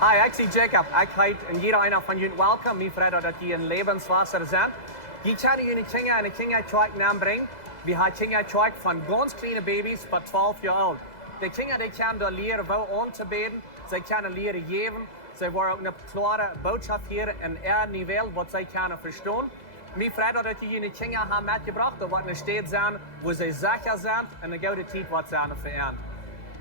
Hi, ik zie Jacob. Ik heet en jeder einer van jullie welkom. Mijn Freid dat jullie in levenswasser zijn. Je kan jullie kinderen en een kindertreik naam brengen. We hebben kindertreik van ganz kleine baby's tot 12 jaar oud. De kinderen die kunnen daar leren wel aan te beden. Ze kunnen leren geven. Ze worden ook een klare boodschap hier en niveau wat zij kunnen verstaan. Mijn Freid dat jullie kinderen hebben metgebracht. Dat wordt een stad zijn waar ze zeker zijn en een goede tijd wat zijn voor.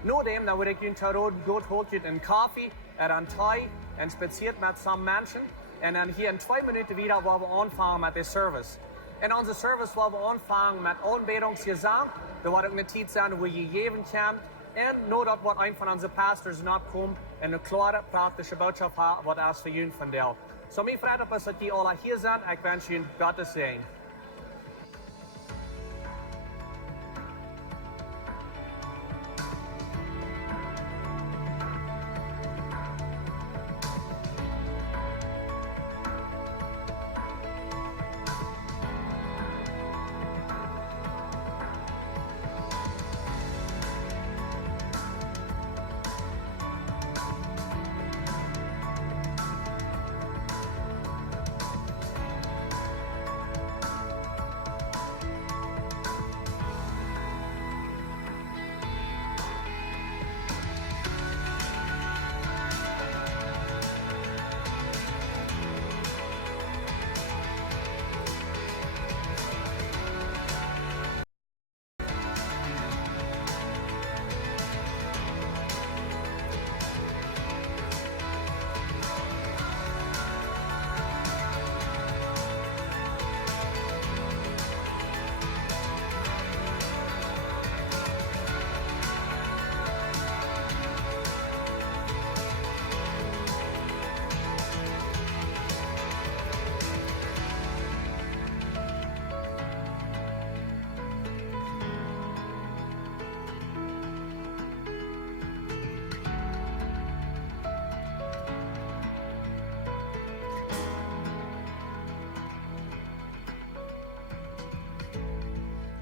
Nadem dan word ik jullie terug goed holt je een koffie. Een thee en spaziert met some mensen. En dan hier in 2 minuten wieder, waar we aanvangen met de service. In onze service, waar we aanvangen met aanbedingsgezang, daar wordt ook een tijd zijn waar je geven kan. En nadat wordt een van onze pastors opkomt en een klare, praktische boodschap heeft, wat als voor jullie van deel. Zo, mijn vrienden, dat jullie alle hier zijn. Ik wens jullie Gottes zegen.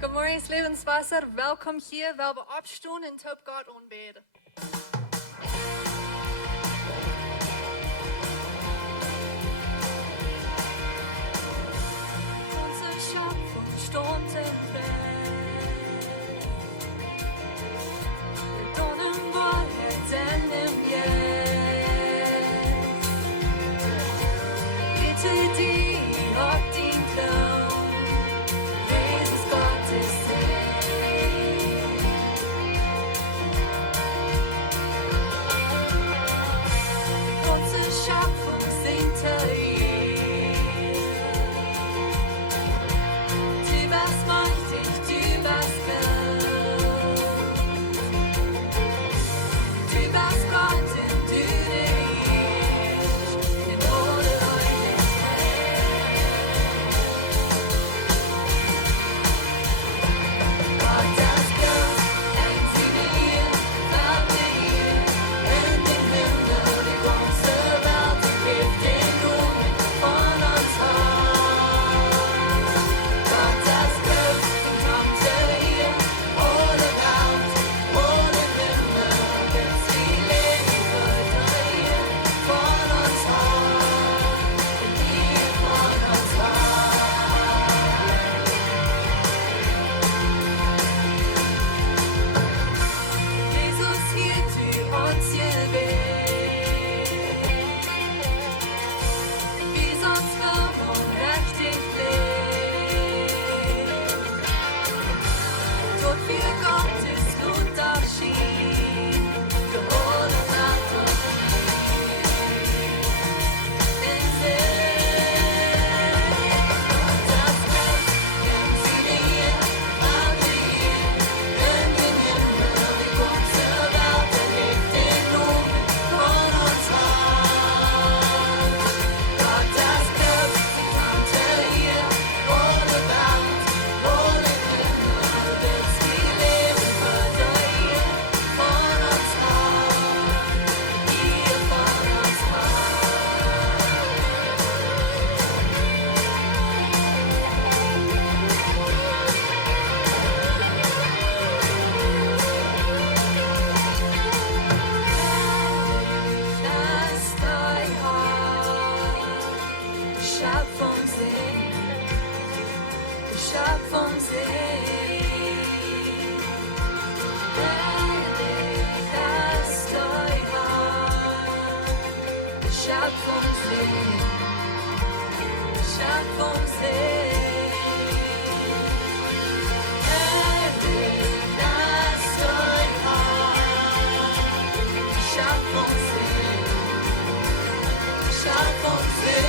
Goedemorgen, levenswasser. Welkom hier, waar we opstaan en tot God aanbidden. Onze Schöpfung stond in Freid. Mit deinem Wort senden wir. Bitte die auf den Thron. Jesus Gottes Segen. Herrlich ist euer Schöpfungssinn, Schöpfungssinn. Herrlich ist euer Schöpfungssinn, Schöpfungssinn.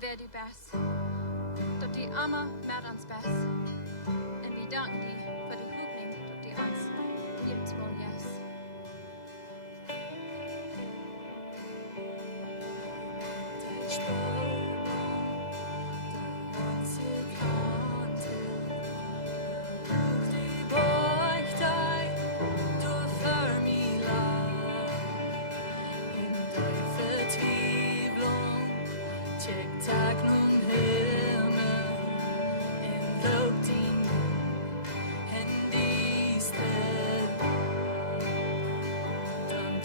maar weer die best. Dat die allemaal met ons best. En we danken die voor die hooping dat die ons jedes Mal yes.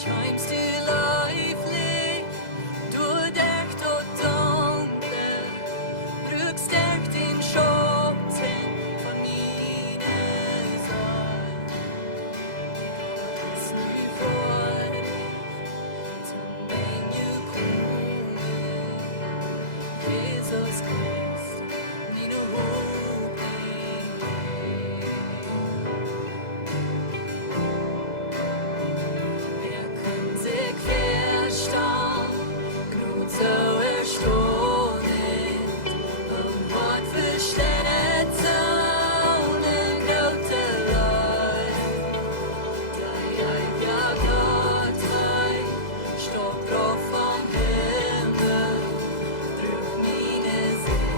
Chimes to life lig, doordekt tot dante, bruk sterkt in schotten van mine zon. Als nu voor dan ben je komen, Jesus Christ, mine hoop so erstaunet, wat versteht zo'n grote Leid. Ja, Gott, stopp drauf vom Himmel, drück meine Seele.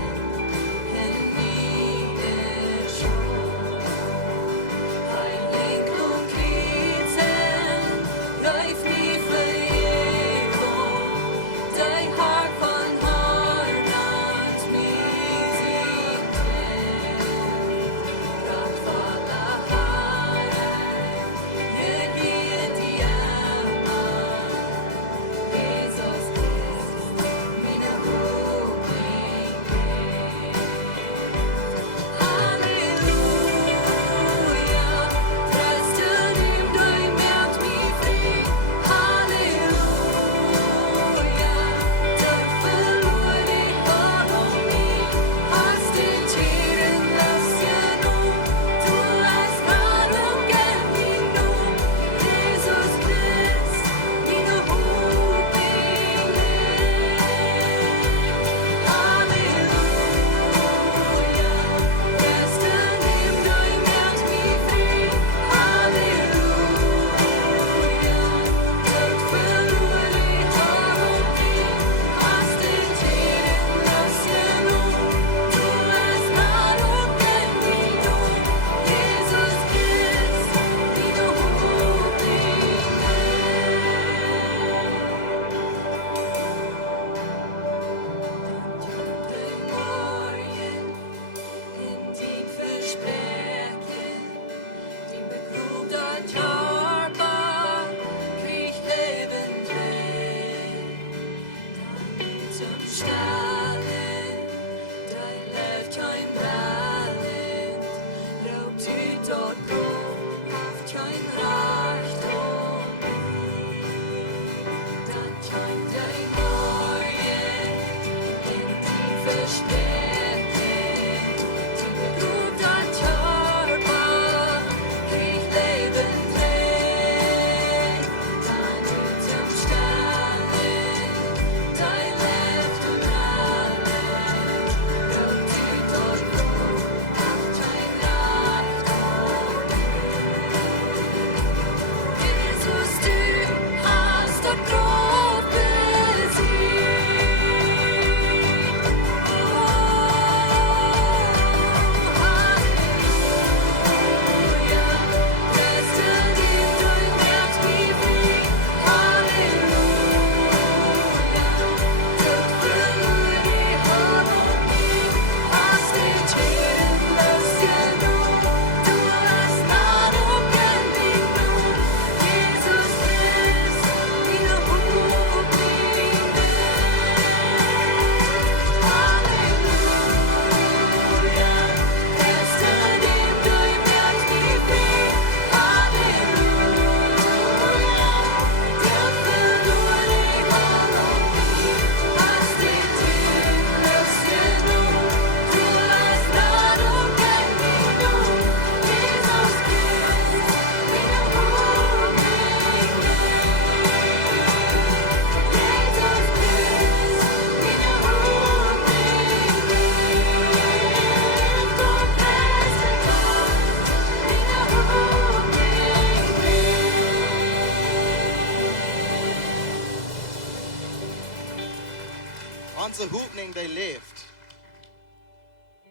Onze hoopning die leeft.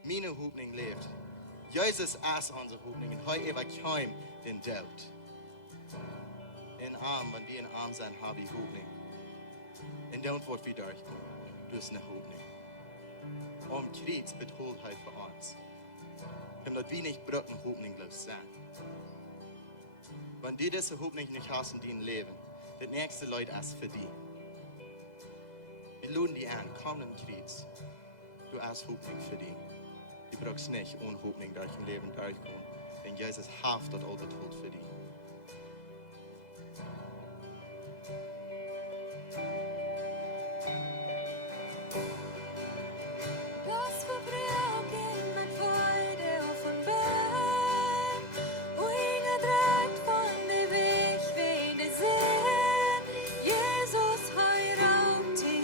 Meine hoopning leeft. Jezus is onze hoopning en hij overkwam den dood. In arm, wanneer we in arm zijn, hebben we hoopning. En dan wordt we durchkomen. Dus een hoopning. Om Kreuz betoelt hij voor ons. Omdat we niet brokken hoopningloos zijn. Wanneer deze hoopning niet hast in dein Leben, das nächste Leid ist für dich. Wir laden dich an, komm in den Kreuz. Du hast Hoffnung für dich. Du brauchst nicht ohne Hoffnung durch dein Leben durchkommen. Denn Jesus hat das all betont für dich. Lass verbringen mit Freude auf und Band. Winge trägt von der Weg, wen der Sinn. Jesus heiraut dich.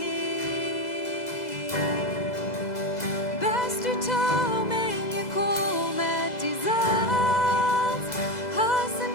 Bist du Tom in gekommen, die Satz. Hast du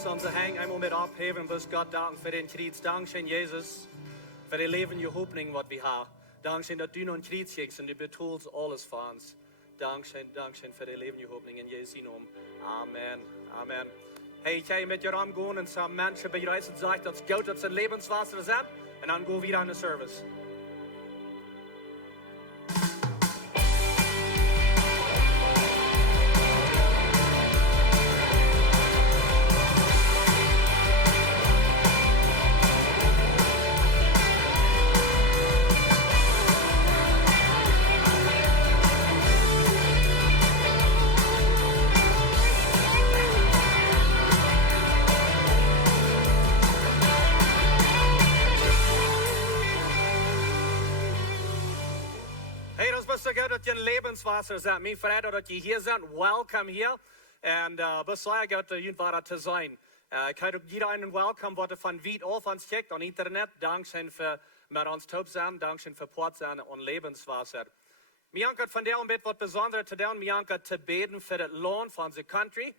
bloß unsere Hänge einmal mit abheben und bloß Gott danken für den Krieg. Dankeschön, Jesus, für die Leben, die Hoffnung, was wir haben. Dankeschön, dass du noch einen Krieg schickst und du betuhlst alles für uns. Dankeschön für die Leben, die Hoffnung in Jesu Namen. Amen. Amen. Hey, ich kann mit dir umgehen und some Menschen bereisen sagt, dass Gott das Lebenswasser ist und dann go wieder an den Service. Dat je levenswasser zijn. Mijn vrienden dat je hier bent, welkom hier. En beslag dat jullie waren te zijn. Ik heb ook iedereen welkom wat van wie of ons kijkt op internet. Dankzij voor met ons top zijn. Dankzij voor port zijn en levenswasser. Mianka van deel een beetje wat bijzonder te doen. Mianka te beden voor het land van onze country.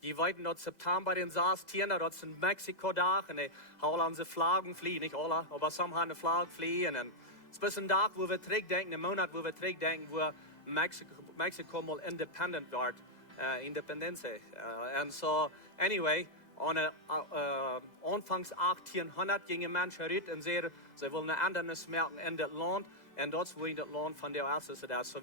Die weten dat september in 16, dat is in Mexico dag. En alle onze vlaggen vliegen. Niet alle, maar sommige hebben een vlag vliegen. En het is een dag wo we terugdenken, een maand wo we terugdenken, wo Mexico mal independent werd, independentie. En so, anyway, anfangs 1800 gingen mensen uit en zeiden, ze willen een anderes merken in dit land. En dat is wo in het land van de oudste is. So,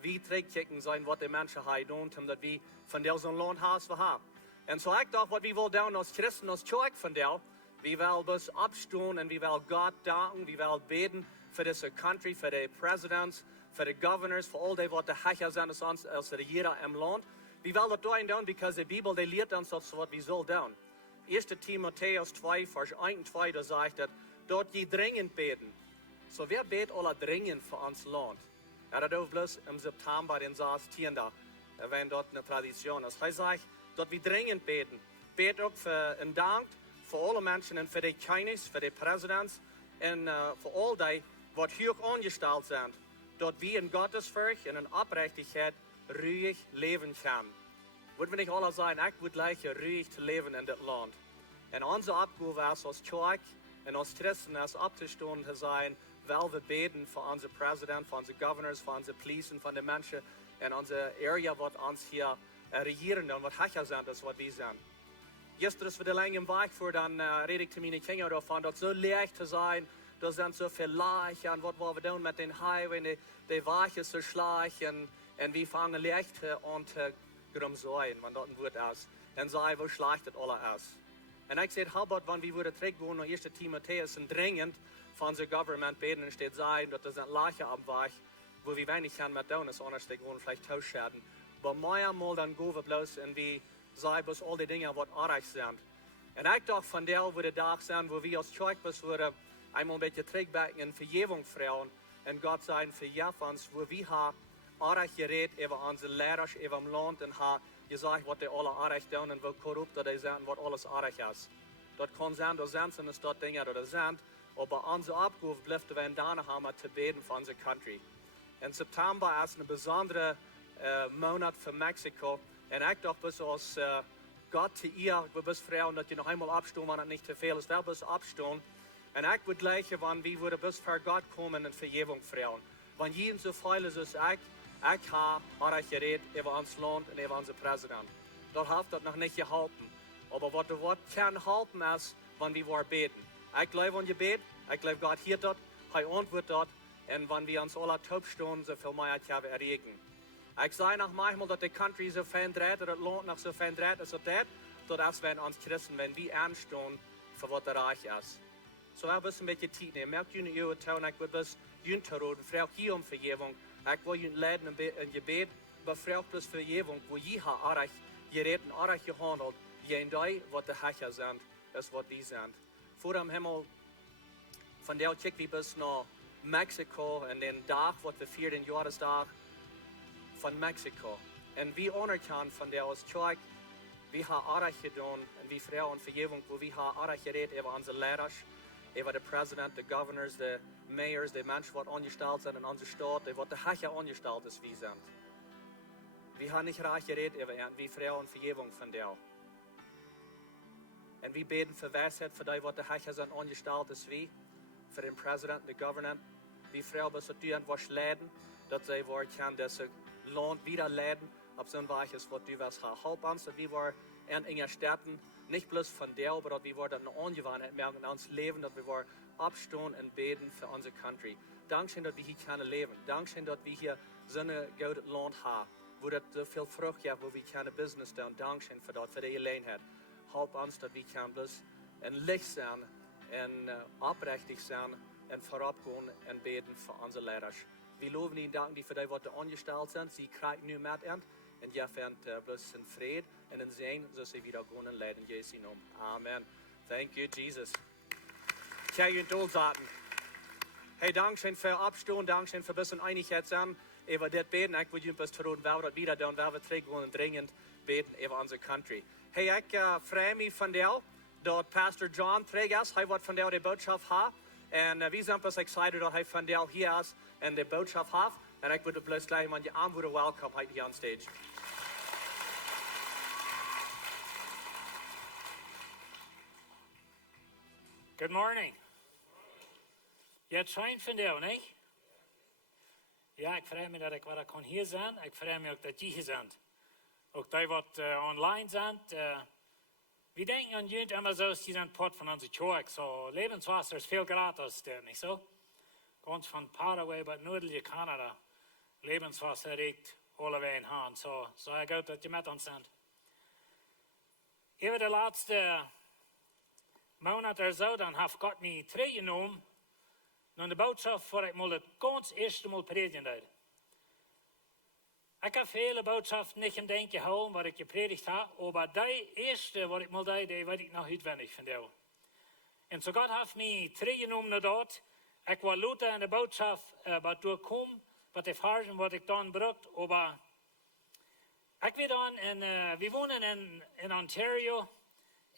wie terugkijken zijn wat de mensen hebben gedaan, omdat we van zo'n land hebben. En so, ik dacht, wat we willen doen als christen, als kerk van deel, we willen dus opstaan en we willen God danken, we willen beden voor deze country, voor de presidents, voor de governors, voor al die wat de hecher zijn als de hier im land. We willen dat doen, because de Bibel die leert ons dat wat we zullen doen. 1 Timotheus 2, vers 1 en 2, da zegt dat, dat je dringend beten. So, wer betet alle dringend voor ons land? Dat is bloß im September in 16, wenn dort eine Tradition ist. Hij zegt dat we dringend beten. Bet ook voor een dank voor alle mensen en voor de Chinese, voor de presidents en voor al die wat hier aangesteld zijn. Dat we in Gottesfurcht en in oprechtigheid ruhig leven gaan. Moeten we niet alle zijn, ik moet lijken ruhig te leven in dit land. En onze opgave is als kerk en als christen is op te staan te zijn, wel we beten voor onze president, voor onze governors, voor onze police en voor de mensen in onze area wat ons hier regeren en wat hecher zijn, dat is wat we zijn. Gestern ist wieder lange im Weg vor, dann rede ich zu meinen Kindern davon, dass so leicht zu sein, da sind so viele Leichen, und was wollen wir tun mit den Highway, die Weg ist so schlecht, und wir fangen leicht an zu sein, wenn das ein Wort ist, und sagen, wo schlecht das alles ist. Und ich sage, Albert, wenn wir wieder zurückgehen, nach 1 Timotheus sind dringend von unserem Government beten, und steht sein, dass das sind Leichen am Weg, wo wir wenig können mit tun, ist anders, die gehen vielleicht tauschschäden. Aber manchmal dann gehen wir bloß und wir sei bloß all die Dinge, was erreicht sind. Und ich dachte von der, wo die Tag sind, wo wir als Kirche bis würden, einmal ein bisschen zurückblicken in Vergebung fragen und Gott sein für uns, wo wir haben erreicht geredet über unsere Lehrer, über dem Land und haben gesagt, was die alle erreicht tun und wie korrupt die sind, was alles erreicht ist. Das kann sein, dass es dort Dinge oder sind, aber unsere Aufgabe bleibt, wenn danach haben wir zu beten für unsere Country. In September ist ein besonderer Monat für Mexiko. En ik dacht dus als Gott zu ihr, wir bist Frauen, dass die noch einmal abstehen, wenn es nicht zu viel ist, wir bist abstehen. Und ich würde gleichen, wenn wir würden bis vor Gott kommen und Vergebung fragen. Wenn jeden so viel ist als ich habe euch geredet über unser Land und über unseren Präsident. Das hat das noch nicht geholfen. Aber was das Wort kann helfen ist, wenn wir beten. Ich glaube an Gebet, ich glaube Gott hört das, er antwortet das. Und wenn wir uns alle taub stehen, so viel mehr können wir erregen. Ich sage noch manchmal, dass die Country so fein dreht, oder das Land noch so fein dreht, als das wenn uns Christen, wenn wir anstehen, für was der Reich ist. So, ich will ein bisschen Zeit nehmen. Merkt ihr in euren Ton, ich will bis jünt reden, fragt ihr um Vergebung. Ich will jünt leiden in Gebet, aber fragt bis Vergebung, wo ihr erreicht, ihr redet erreicht gehandelt, ihr in die, was die Hecher sind, ist, was wir sind. Vor dem Himmel, von der Kick wir bis nach Mexiko, in den Tag, was wir feiern, den Jahrestag, von Mexiko. Und wir anerkennen von der aus Kirche, wir haben Arach getan und wir fragen Vergebung, wo wir haben Arach geredet über unsere Lehrer, über den Präsident, die Governors, die Mayors, die Menschen, die angestellt sind in unserer Stadt, die der Hecher angestellt ist, wie sind. Wir haben nicht reich geredet über ihn, wir fragen Vergebung von der. Und wir beten für Weisheit, für die, was der Herr sind angestellt ist, wie für den Präsidenten, den Government. Wir freuen uns, dass du an was leiden, dass sie können, das Land wieder leiden, ob so ein Weg ist, was du was hast. Halb uns, dass wir in ihren Städten, nicht bloß von dir, aber dass wir dann eine Angewohnheit merken in uns Leben, dass wir abstehen und beten für unsere Country. Dankeschön, dass wir hier können leben. Dankeschön, dass wir hier so ein gutes Land haben, wo das so viel Frucht gibt, wo wir keine Business tun. Dankeschön für das, für die Gelegenheit. Halb uns, dass wir können bloß ein Licht sein, und aufrichtig sein und vorabgehen und beten für unsere Lehrer. Wir loben Ihnen, danken die für die, was angestellt sind. Sie kriegen nur mit und ihr findet bloß in Fried und in Segen, dass sie wieder gehen und leiden. In Jesu Namen. Amen. Thank you, Jesus. Ich habe Ihnen durchsagen. Hey, Dankeschön für Abstehen, Dankeschön für ein bisschen Einigkeit sein. Über das beten, ich will Ihnen bis zu tun, wer das wieder tun, wer wir trägen und dringend beten über unsere Country. Hey, ich freue mich von dir. Dort Pastor John trägt, er wird von der die Botschaft haben. Und wir sind bis excited, dass er von der hier ist und die Botschaft hat. Und ich würde bloß gleich mal die Arme wieder welcome heute hier on stage. Good morning. Jetzt schön von dir, nicht? Ja, ich freue mich, dass ich wieder hier sein kann. Ich freue mich auch, dass die hier sind. Auch die, die online sind. Wir denken an Jünd immer so, sie sind Part von unserer Kirche. So, Lebenswasser ist viel gratis, der nicht so? Ganz von Paraguay bis nördliche Kanada. Lebenswasser regt alle Wege an. So ich gut, dass die mit uns sind. Über die letzten Monat oder so, dann hat Gott mich genommen, nach der Botschaft, wo ich mal das ganz erste Mal predigen werde. Ich habe viele Botschaften nicht im Denken gehauen, was ich gepredigt habe, aber die erste, was ich mal da, die weiß ich noch auswendig von der. Und so Gott hat mich genommen nach dort. Ich war lauter in der Botschaft, was durchkommt, was die Fragen, was ich dann braucht, aber ich bin dann wir wohnen in Ontario,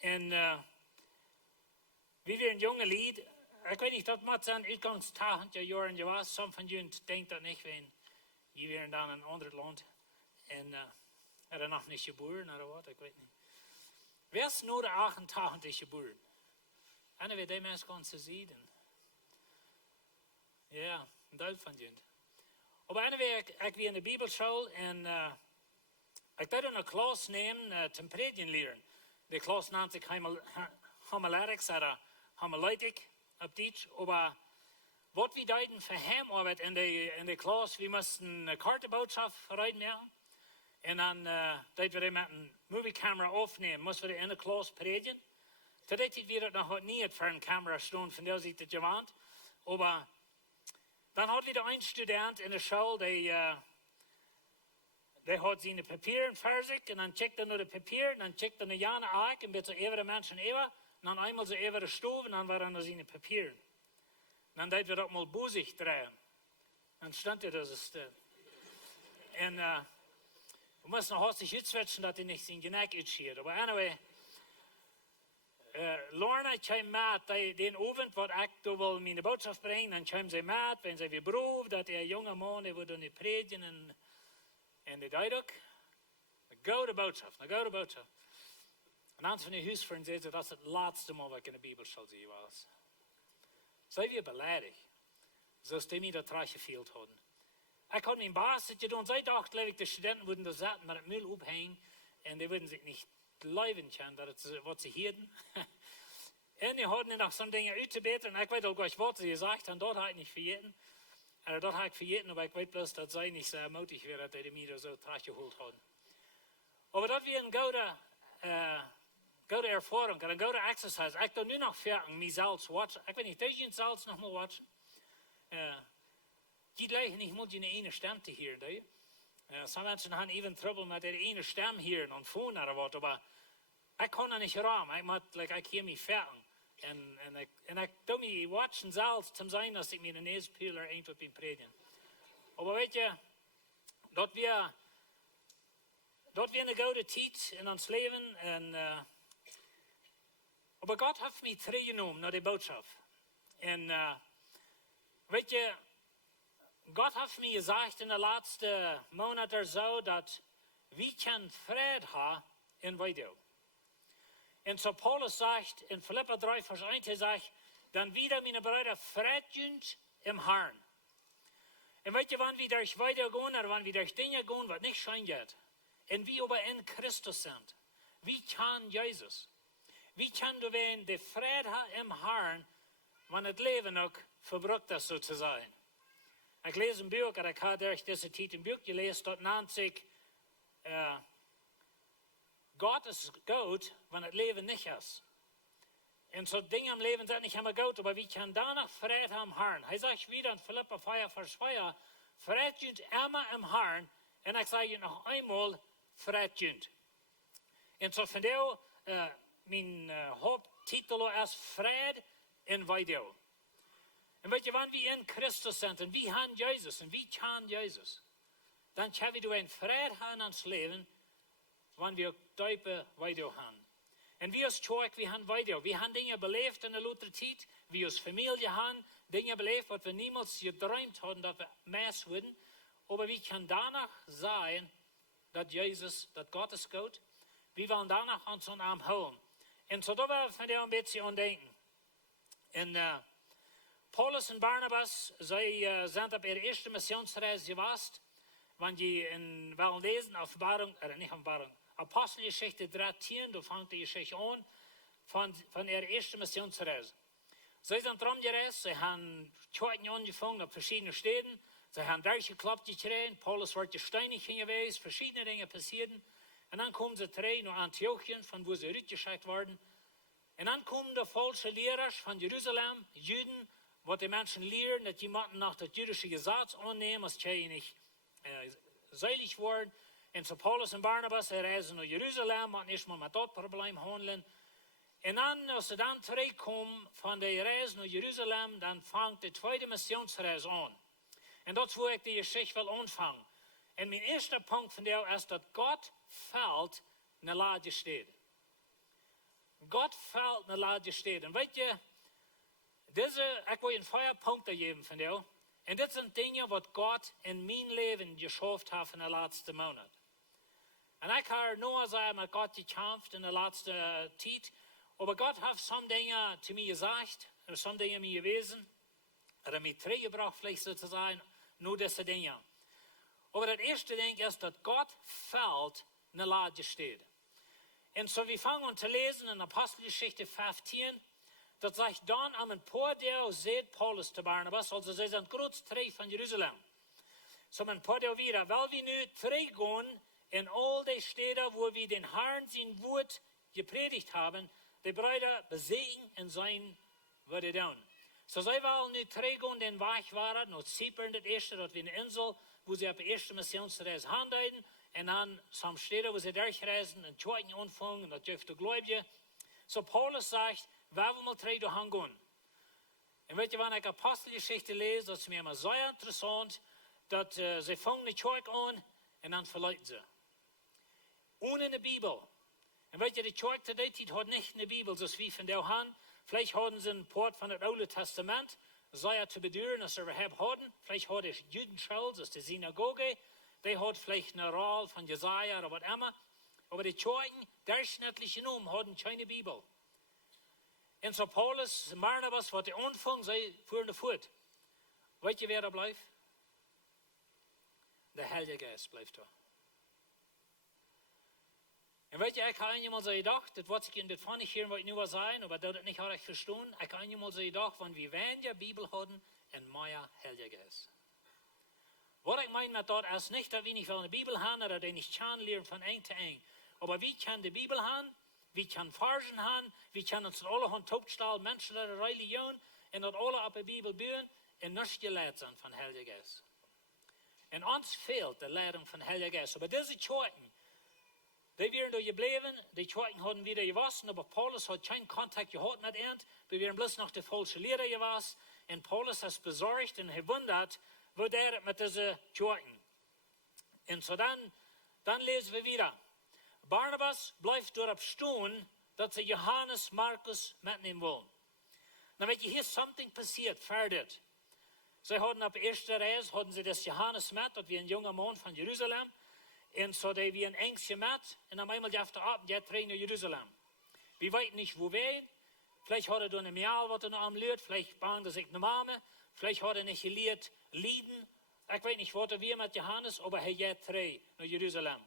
und wie wir ein junge Lied, ich weiß nicht, das muss sein Utgangstag der Jahre, ja was, some von Ihnen denkt das nicht, wenn die wären dann in ein anderes Land und er noch nicht geboren oder was, ich weiß nicht. Wer ist nur der 88 geboren? Einer wird die Menschen ganz zu sehen. Ja, ein Teil von Ihnen. Aber einer wird ich wie in der Bibelschule und ich darf eine Klasse nehmen zum Predigen lernen. Die Klasse nennt sich Homiletics oder Homiletik auf Deutsch, aber was wir deuten für Heimarbeit in der Klasse, wir mussten eine Kartenbotschaft rein machen und dann deuten wir die mit einer Moviekamera aufnehmen, mussten wir die in der Klasse predigen. Da deuten wir das noch nie für eine Kamera stehen, von der Seite gewandt, aber dann hat wieder ein Student in der Schule, der hat seine Papiere fertig und dann checkt er nur die Papiere, dann checkt er eine Jahre an, und wird so über Menschen über, und dann einmal so über die Stube, und dann war er noch seine Papiere. Dann deed we dat mal boezig draaien. Dan stand er dus stil. En we moesten nog hastig uitswitchen dat hij niet zijn genek uitschiet. Maar anyway, Lorna kwam met den avond wat ik toen wil mijn boodschap brengen. Dan kwam ze met, wenn ze weer beroep dat een jonge man, die wilde niet predigen. En die deed ook. Een goede boodschap. En aan van die huisvrienden zei ze, dat is het laatste mal wat ik in de Bijbel zal zien was. Zij weer beleidigd, zoals die mij dat traag gefehlt hadden. Ik had mijn baas het gedaan. Zij dacht, leuk, de studenten würden da zitten met het Müll ophängen en die würden zich niet leiden kunnen, dat het wat ze hielden. En die hadden nog zo'n dingen uit te beten. En ik weet ook wat ze gezegd hebben, dat had ik niet vergeten. Dat had ik vergeten, maar ik weet bloß, dat zij niet zo moedig waren, dat die mij zo traag gehoord hadden. Maar dat weer een goede ervaring, een goede exercise. Ik doe nu nog verder, mezelf watchen. Ik weet niet, dat je zelfs nog maar watchen. Die lijken niet moet je een ene stem te horen. Sommige mensen hebben even trouble met de ene stem horen en voelen naar wat, maar ik kan dat niet ramen. Ik moet, ik hear me verder. En ik doe me watchen zelfs, om zijn als ik met een neuspeeler eindelijk ben predigen. Maar weet je, dat weer een goede tijd in ons leven. Maar God heeft mij teruggenomen naar die boodschap. En weet je, God heeft mij gezegd in de laatste maand of zo, dat we kunnen vrede hebben in Weedoag. Und so Paulus sagt in Philipper 3, Vers 1, er sagt, dann wieder, meine Brüder, freut im Herrn. Und weißt ihr, wann wir durch weitergehen oder wann wir durch Dinge gehen, was nicht schön geht, und wir aber in Christus sind, wie kann Jesus, wie kann du, wenn die Freude im Herrn, wenn das Leben auch verbrückt ist, so zu sein? Ich lese ein Buch, oder ich habe durch diese Zeit ein Buch gelesen, dort nennt sich, Gott ist gut, wenn das Leben nicht ist. Und so Dinge im Leben sind nicht immer gut, aber wie kann danach Freude am Herrn? Er sagt wieder in Philipper 4, Vers 2, freut uns immer im Herrn. Und ich sage noch einmal, freut uns. Und so von der, mein Haupttitel ist Fried in Weedoag. Und weißt du, wenn wir in Christus sind und wir haben Jesus und wie kann Jesus, dann können wir ein Fried haben ans Leben, wenn wir tiefe Weedoag haben. Und wir als Kirche, wir haben Weedoag. Wir haben Dinge belebt in der Luther-Zeit, wir als Familie haben Dinge belebt, was wir niemals geträumt haben, dass wir mehr würden. Aber wir können danach sagen, dass Jesus, dass Gott ist gut. Wir wollen danach uns an Arm holen. Und so da wir von der ein bisschen andenken. Und Paulus und Barnabas, sie sind auf ihre erste Missionsreise gewesen, wenn die wollen lesen, nicht Offenbarung, Apostelgeschichte 13, da fängt die Geschichte an, von ihrer ersten Missionsreise. Sie sind rumgereist, sie haben Kirchen angefangen auf verschiedenen Städten, sie haben durchgeklappt gekriegt, Paulus wird gesteinigt gewesen, verschiedene Dinge passierten. Und dann kommen sie drei nach Antiochien, von wo sie rückgeschickt wurden. Und dann kommen die falsche Lehrer von Jerusalem, Juden, wo die Menschen lehren, dass die nach dem jüdischen Gesetz annehmen, als sie nicht seilig wurden. Und so Paulus und Barnabas reisen nach Jerusalem, und erstmal mit das Problem handeln. Und dann, als sie dann zurückkommen von der Reise nach Jerusalem, dann fängt die zweite Missionsreise an. Und das wo ich die Geschichte will anfangen. Und mein erster Punkt von der ist, dass Gott fällt in der Lage steht. Gott fällt in der Lage steht. Und weißt ihr, ich will einen Feuerpunkt geben von der. Und das sind Dinge, was Gott in mein Leben geschafft hat in der letzten Monat. Und ich habe nur sagen, mit Gott gekämpft in der letzten Zeit. Aber Gott hat some Dinge zu mir gesagt, und some Dinge mir gewesen, oder mir gebracht, vielleicht sozusagen, nur diese Dinge. Aber das erste Ding ist, dass Gott fällt in der Lage steht. Und so wir fangen an zu lesen in Apostelgeschichte 15, das sagt dann am ein paar Tage seht Paulus zu Barnabas, also sie sind kurz drei von Jerusalem. So ein paar Tage wieder, weil wir nu zurückgehen in all die Städte, wo wir den Herrn sein Wort gepredigt haben, die Brüder besiegen und sein würde tun. So sie wollen nu zurückgehen, den Weg waren, noch Zypern, das erste, das wie eine Insel, wo sie auf der ersten Missionsreise handeln, und dann some Städte, wo sie durchreisen, und zweiten anfangen, und das dürfte Gläubige. So Paulus sagt, wir wollen mal drei hingehen. Und wenn ich Apostelgeschichte lese, das ist mir immer sehr interessant, dass sie fangen die Kirche an, und dann verleiten sie. Ohne eine Bibel. Und wenn die Kirche zu der Zeit hat nicht eine Bibel, so wie von der Hand, vielleicht haben sie einen Port von dem Alten Testament, sei zu bedauern, dass sie überhaupt hatten. Vielleicht hat es Judenschule, das ist die Synagoge, die hat vielleicht eine Rolle von Jesaja oder was immer. Aber die Kirchen, durchschnittlich genommen, hatten keine Bibel. Und so Paulus, Barnabas, was die anfangen, sie fuhren fort. Weißt ihr, wer da bleibt? Der Heilige Geist bleibt da. Und weißt ihr, ich habe einmal so gedacht, das fand ich hier, was ich nur sein, aber das nicht recht verstehen. Ich habe einmal so gedacht, wenn wir weniger Bibel hatten, und mehr Heilige Geist. Was ich meine mit das ist nicht, dass wir nicht eine Bibel haben, oder die nicht kann lernen von eng zu eng. Aber wir können die Bibel haben, wir können Versen haben, wir können uns alle haben Topstahl, Menschen der Religion, und das alle auf der Bibel bauen, und nicht gelehrt sind von Heiligen Geist. Und uns fehlt die Lehrung von Heiligen Geist. Aber diese Kirchen, die wären da geblieben, die Kirchen hatten wieder gewaschen, aber Paulus hat keinen Kontakt gehabt mit ihnen, wir wären bloß noch die falsche Lehrer gewesen, und Paulus hat besorgt und gewundert, wo der mit diesen Kirchen. Und so dann lesen wir wieder. Barnabas bleibt dort stehen, dass sie Johannes, Markus mitnehmen wollen. Na, wenn hier something passiert, fertig. Sie hatten auf der ersten Reise, hatten sie das Johannes mit, das wie ein junger Mann von Jerusalem. Und so, die wie ein Engstchen mit, und am einmal auf der Abend, der drei nach Jerusalem. Wir weten nicht, wo wen. Vielleicht hat er durch ein Jahr, was er noch am Lied, vielleicht bahnt er sich eine Mame, vielleicht hat er nicht gelehrt, Lieden. Ich weiß nicht, was er wie mit Johannes, aber er geht drei nach Jerusalem.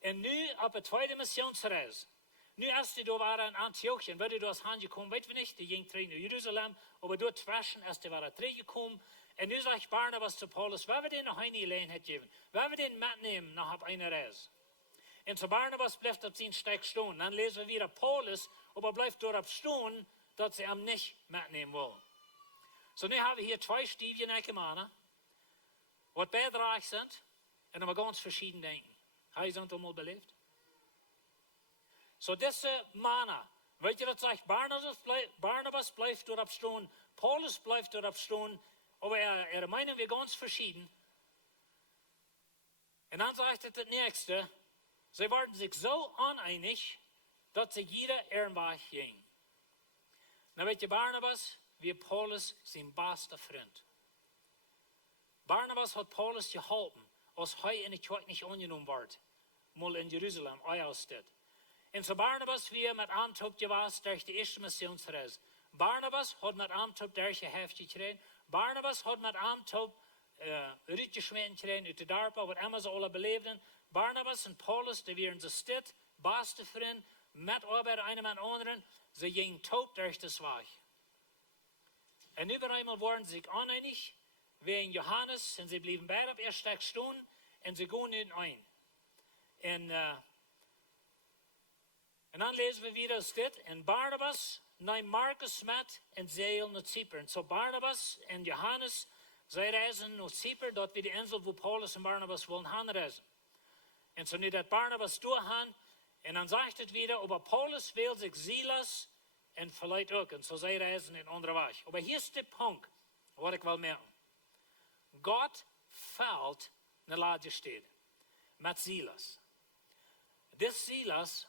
Und nu op de tweede missionsreis. Nu als die da waren in Antiochien, werden die aus Hand gekommen, weet we niet, die ging terug naar Jeruzalem, aber dort waschen, als die waren teruggekommen. En nu zegt Barnabas zu Paulus, waar we den nog een Gelegenheit geven, waar we den mitnehmen noch op eine Reis. En so Barnabas blijft op zijn stek staan. Dan lezen we weer Paulus, aber blijft daarop staan, dat ze hem niet mitnehmen wollen. So nu hebben we hier twee stiefje mannen, wat bijdraag zijn, en dan we ganz verschieden denken. Hij is het allemaal beleefd. So deze mannen, weet je dat zegt, Barnabas blijft erop staan, Paulus blijft erop staan, aber er meinen wir ganz verschieden. En dan zegt het nächste, sie waren sich so uneinig, dat sie jeder ihren Weg ging. Nou weet je, Barnabas, wie Paulus zijn beste vriend. Barnabas hat Paulus geholpen, als hij in de kerk niet aangenomen werd, mal in Jeruzalem, uitgesteld. En so Barnabas wie met Antop gewas durch de eerste missionsreis. Barnabas had met Antop durch je heft gekregen. Barnabas had met Antop uitgeschmeten gekregen uit de dorpen, wat immer ze alle beleefden. Barnabas en Paulus, die waren ze stid, beste vriend, met arbeid een met anderen. Ze gingen tot durch das Weg. En nu eenmaal waren ze zich oneinig, wegen Johannes, en ze bleven beide op eerst stek staan, en ze gaan niet een. En dan lezen we weer als dit. En Barnabas nam Marcus met en zeil naar Cypern. En so Barnabas en Johannes, zij reizen naar Cypern, dat we de insel waar Paulus en Barnabas willen gaan reizen. En so nu dat Barnabas doorgaan, en dan zegt het weer, aber Paulus wil zich Silas en verleidt ook. En so zij reizen in andere weg. Aber hier is de punt, wat ik wil merken. God fällt naar laatste steden. Met Silas. Dit Silas,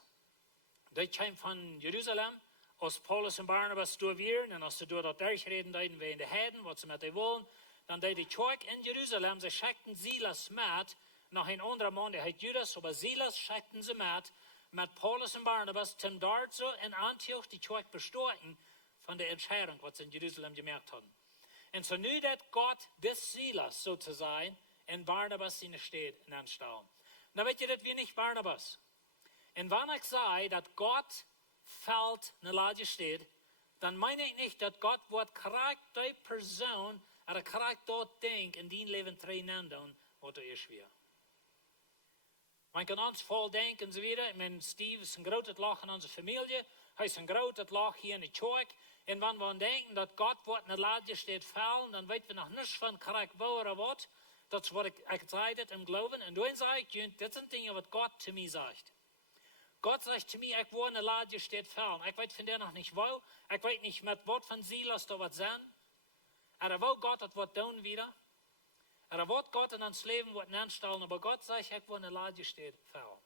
die kwam van Jeruzalem, als Paulus en Barnabas door weer, en als ze door dat durchreden deden we in de heiden, wat ze met die willen, dan deed de kerk in Jeruzalem, ze schickten Silas met, nog een andere man, die heet Judas, aber Silas schickten ze met Paulus en Barnabas, ten dort zo in Antioch die kerk bestoken van de entscheidung, wat ze in Jeruzalem gemerkt hadden. En so nu dat God des Silas, so zu sein, in Barnabas in de stad aanstellen. Nou weet je dat weer niet Barnabas. En wanneer ik zei dat God fällt naar laatste stad, dan meen ik niet dat God wordt krijgt die persoon, er krijgt dat ding in die leven trainen doen, wat er is weer. Man kan ons vol denken, zo weer, mijn Steve is een groot lach in onze familie, hij is een groot lach hier in de kerk, en wanneer we denken dat God wordt naar laatste stad vallen, dan weten we nog niets van krijgt waar of wat. Dat is wat ik zei dat im geloven, en toen zei ik, dit zijn dingen wat God te mij zegt. Gott sagt zu mir, ich will in der Lage steht fallen. Ich weiß von der noch nicht wo. Ich weiß nicht mit Wort von Silas da was sein. Er will Gott das Wort tun wieder. Er will Gott in uns Leben was anstellen. Aber Gott sagt, ich will in der Lage steht fallen.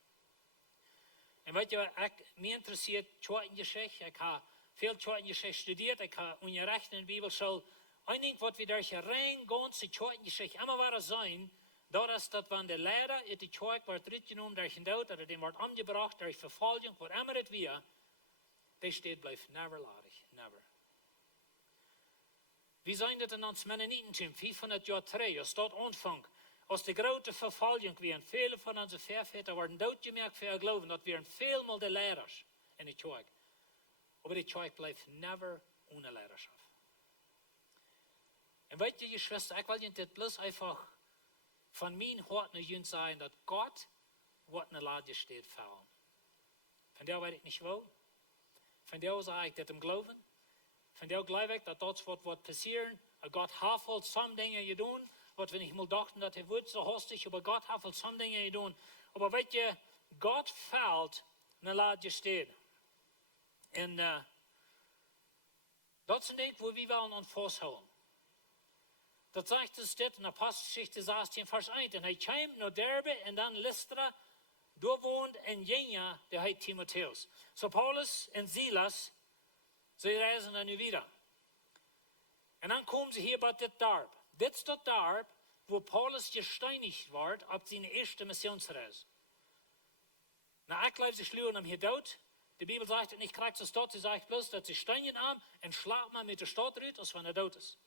Und weißt du, mich interessiert Kirchengeschichte. Ich habe viel Kirchengeschichte studiert. Ich habe Unrecht in der Bibelschule. Ein Ding, was wir durch die rein ganze Kirchengeschichte immer wieder sein, dat is dat wanneer de leider uit de kerk wordt teruggenomen door een dood, dat die wordt omgebracht door vervolging, wat immer het weer, die steed blijft never ladig, never. Wie zijn dat in ons Mennonitentum, 500 jaar terug, als dat aanvang, als de grote vervolging weer, vele van onze voorväters worden doodgemerkt voor geloven, dat weer veelmaal de leiders in de kerk. Maar de kerk blijft never ohne leiderschap. En weet je, Schwester, ik wil je dit bloß einfach van mijn hart naar jullie zeggen dat God wat naar laatste steht vallen. Van jou weet ik niet wel. Van jou zeg ik dat hem geloven. Van jou geloof ik dat dat wat passieren. God heeft soms dingen gedaan, wat we niet meer dachten dat hij wordt zo hastig, maar God heeft soms dingen gedaan. Maar weet je, God valt naar laatste steht. En dat is een ding waar we wel aan vasthouden. Dat zegt es dit in Apostelgeschichte 16, vers 1. En hij kwam naar Derbe en dan Lystra, daar woont een jongen, die heet Timotheus. So Paulus en Silas, ze reizen dan nu weer. En dan komen ze hier bij dit dorp. Dit is dat dorp, waar Paulus gesteinigd wordt op zijn eerste missionsreis. Nou, ik geloof, ze sluwen hem hier dood. die Bibel sagt nicht, kriegt es dort, sie sagt bloß, dass sie steinen arm und schlag mal mit der Stadt rührt, als wenn er tot ist.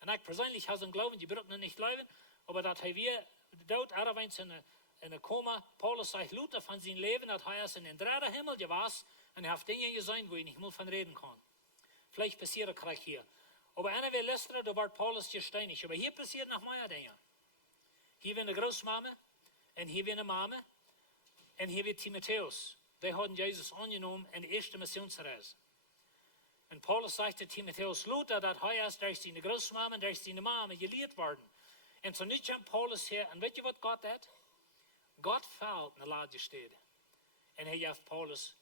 Und ich persönlich habe so einen Glauben, die brauchen nicht glauben, aber dass wir dort erwähnt in einer Koma, Paulus sagt, Luther von seinem Leben, dass er es in den dritten Himmel gewasst und er hat Dinge gesehen, wo ich nicht mehr von reden kann. Vielleicht passiert er gleich hier. Aber einer will lästern, da wird Paulus gesteinigt. Aber hier passiert noch mehr Dinge. Hier wird eine Großmama und hier wird eine Mama und hier wird Timotheus. Die haben Jesus angenommen in der ersten Missionsreise. Und Paulus sagte Timotheus Luther, dass er ist durch seine Großmama und durch seine Mama gelehrt worden. Und so nicht an Paulus her. Und wisst ihr, was Gott hat? Gott fällt in der Lage steht. Und er gab Paulus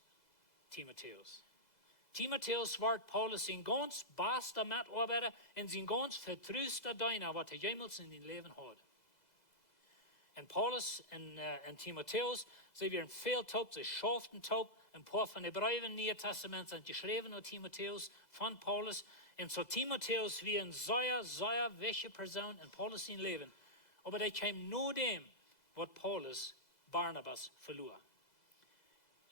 Timotheus. Timotheus wird Paulus sein ganz bester Mitarbeiter und sein ganz vertröster Diener, was er jemals in dem Leben hat. Und Paulus und Timotheus, sie werden viel taub, sie schafften taub. Ein paar von den Briefen im Neuen Testament sind geschrieben an Timotheus von Paulus. Und so Timotheus wie eine sehr wichtige Person in Paulus sein Leben. Aber der kam nur dem, was Paulus Barnabas verlor.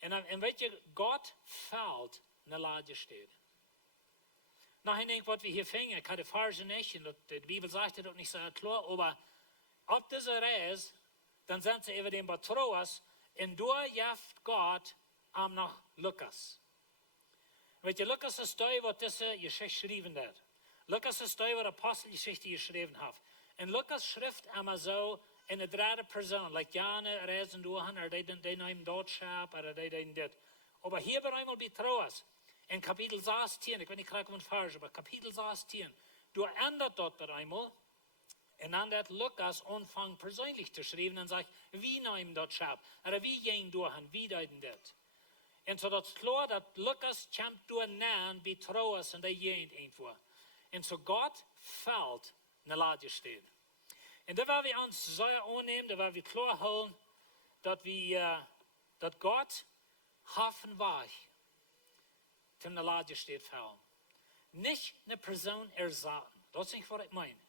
Und weet je, Gott fällt in der Lage steht. Nachher denke ich, was wir hier fingen, ich hatte Farse nicht, und die Bibel sagte das nicht so klar, aber auf dieser Reise, dann sind sie über den Betroas, und da jaft Gott am nach Lukas. Weet je, Lukas ist da, was diese Geschichte geschrieben hat. Lukas ist da, was Apostelgeschichte geschrieben hat. Und Lukas schrift einmal so in der dritten Person, like Jana reisen durch, oder die nehmen dort schab, oder die das. Aber hier bei einmal Betroas, in Kapitel 16, ich weiß nicht, ich kriege falsch, aber Kapitel 16, du ändert dort bei einmal, und dann hat Lukas anfangen persönlich zu schreiben und sagt, wie nehmen dort schab, oder wie gehen durch, wie deuten das. Und so das ist klar, dass Lukas kämpft durch Nahen, Betroas, und die gehen irgendwo. Und so Gott fällt in der Lage steht. Und da wollen wir uns sehr annehmen, da wollen wir klar holen, dass Gott hoffen weich in der Lage steht fallen. Nicht eine Person ersatten. Das ist nicht, was ich meine.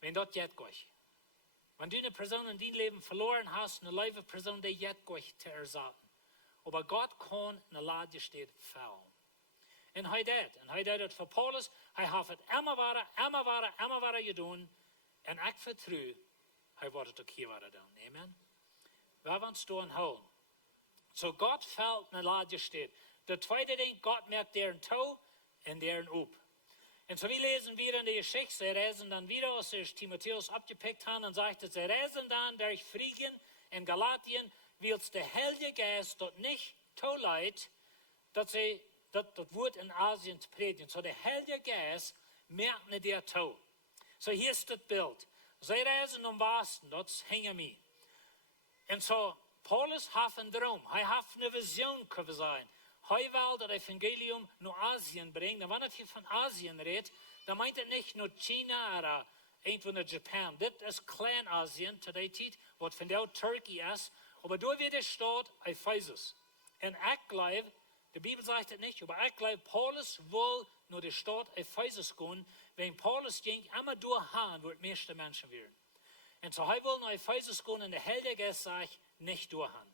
Wenn das jetzt geht. Wenn du eine Person in deinem Leben verloren hast, eine leibliche Person, die jetzt geht, zu ersatten. Aber Gott kann in der Lage steht fallen. Und er das für Paulus, er hat es immer weiter getan. Und ich vertraue, er wird es auch hier weiter tun. Amen. Wir wollen uns da holen. So Gott fällt in der Lage steht. Der zweite Ding, Gott merkt deren Tau und deren Up. Und so wir lesen wieder in der Geschichte, sie reisen dann wieder, als sie Timotheus abgepickt haben, und sagte, sie reisen dann durch Phrygien und Galatien, weil der Heilige Geist dort nicht tau leid, dass sie das Wort in Asien zu predigen. So der Heilige Geist merkt nicht der Tau. So hier ist das Bild. Sie reisen im Westen, das hängen mir. Und so Paulus hat einen Traum, er hat eine Vision können sein. Er will das Evangelium nach Asien bringen. Und wenn er hier von Asien redet, dann meint er nicht nur China oder irgendwo nach Japan. Das ist Kleinasien zu der Zeit, was von der Türkei ist. Aber da wird der Stadt Ephesus. Und ich glaube, die Bibel sagt es nicht, aber ich glaube, Paulus will nur die Stadt Ephesus gehen. Wenn Paulus ging, immer durchhauen, wo die meisten Menschen wären. Und so er will nach Ephesus gehen und der Heilige Geist sagt, nicht durchhauen.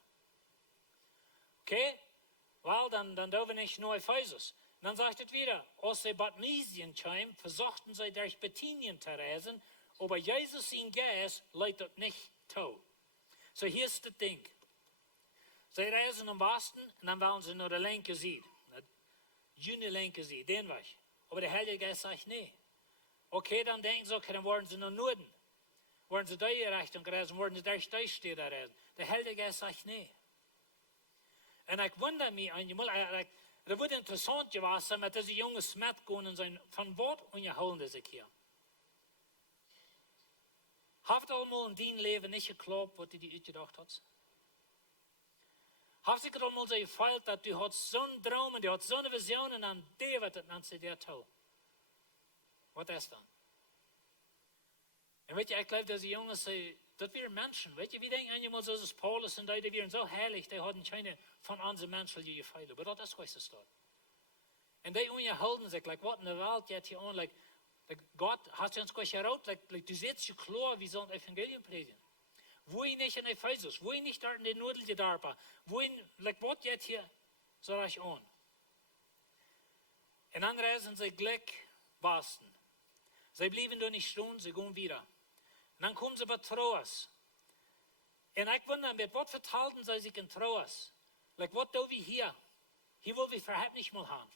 Okay? Weil dann dürfen wir nicht nur Ephesus. Und dann sagt es wieder, als sie Batnisien kamen, versuchten sie durch Bithynien zu reisen, aber Jesus in Geist leitet nicht zu. So hier ist das Ding. Sie reisen im Westen und dann wollen sie nur der linke Seite. Jüne linke Seite, den Weg. Aber der Heilige Geist sagt, nee. Okay, dann denken sie, okay, dann wollen sie nach Norden. Wollen sie die Richtung reisen, wollen sie durch die Städte reisen. Der Heilige Geist sagt, nee. Und ich wundere mich einmal, das wird interessant gewesen, mit diesen jungen Smet gehen und sagen, von Wort und ihr holen das hier. Habt ihr mal in deinem Leben nicht geglaubt, was du dir gedacht hast? Habt ihr mal so gefeilt, dass du hast so einen Traum und du hast so eine Vision und dann der wird das dir toll. Was ist dann? Und weet je, ich glaube, dass die Jungs sagen, das wären Menschen. Weet je, wir denken einmal so, dass Paulus und die wären so herrlich, die hatten keine von unseren Menschen gefeilt. Aber das ist, was es dort. Und die unterhalten sich, like, was in der Welt geht hier an, like Gott hat uns gleich heraus, du siehst schon klar, wie so ein Evangelium predigen. Wo ich nicht in Ephesus, wo ich nicht dort in den Nudelgedarpa, wo ich, was geht hier? so reich an. Und dann reisen sie Glück Boston. Sie blieben da nicht stehen, sie gehen wieder. Und dann kommen sie bei Troas. Und ich wundere mich, was verhalten sie sich in Troas? Like, was tun wir hier? Hier wollen wir überhaupt nicht mal haben.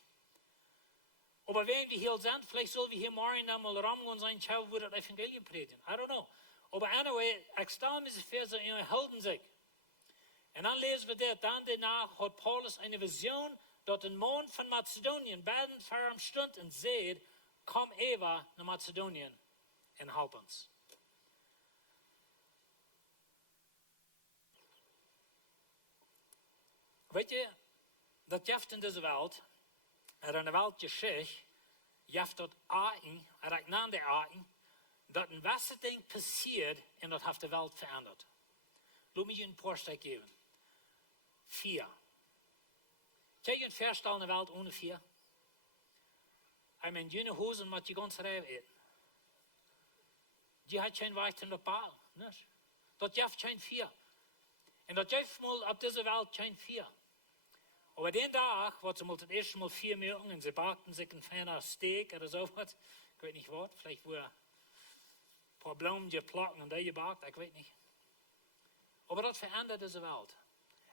Aber wenn wir hier sind, vielleicht sollen wir hier morgen einmal rumgehen und sein, schau, wo das Evangelium predigen. I don't know. Aber anyway, ich stelle mir die Verse und halten sich. Und dann lesen wir das, dann danach hat Paulus eine Vision, dort ein Mann von Mazedonien, beiden vor am Stund und sieht, komm Eva nach Mazedonien und help uns. Weet je, dat jeft in deze wereld, in de wereldgeschichte, jeft dat Arten, ik naam de Arten, dat een wasse ding passiert en dat heeft de wereld veranderd. Laat me je een voorstel geven. 4. Kijk je een verstel in de wereld ohne 4? Ik mijn jene hozen moet je ganz rijf eten. Die had geen wacht in de paal. Niet? Dat jeft geen 4. En dat jeft mal op deze wereld geen 4. Aber den Tag, wo sie mal das erste Mal 4 mögen, und sie backten sich ein feiner Steak oder so was, ich weiß nicht was, vielleicht wo ein paar Blumen gepflückt und der gebackt, ich weiß nicht. Aber das verändert diese Welt.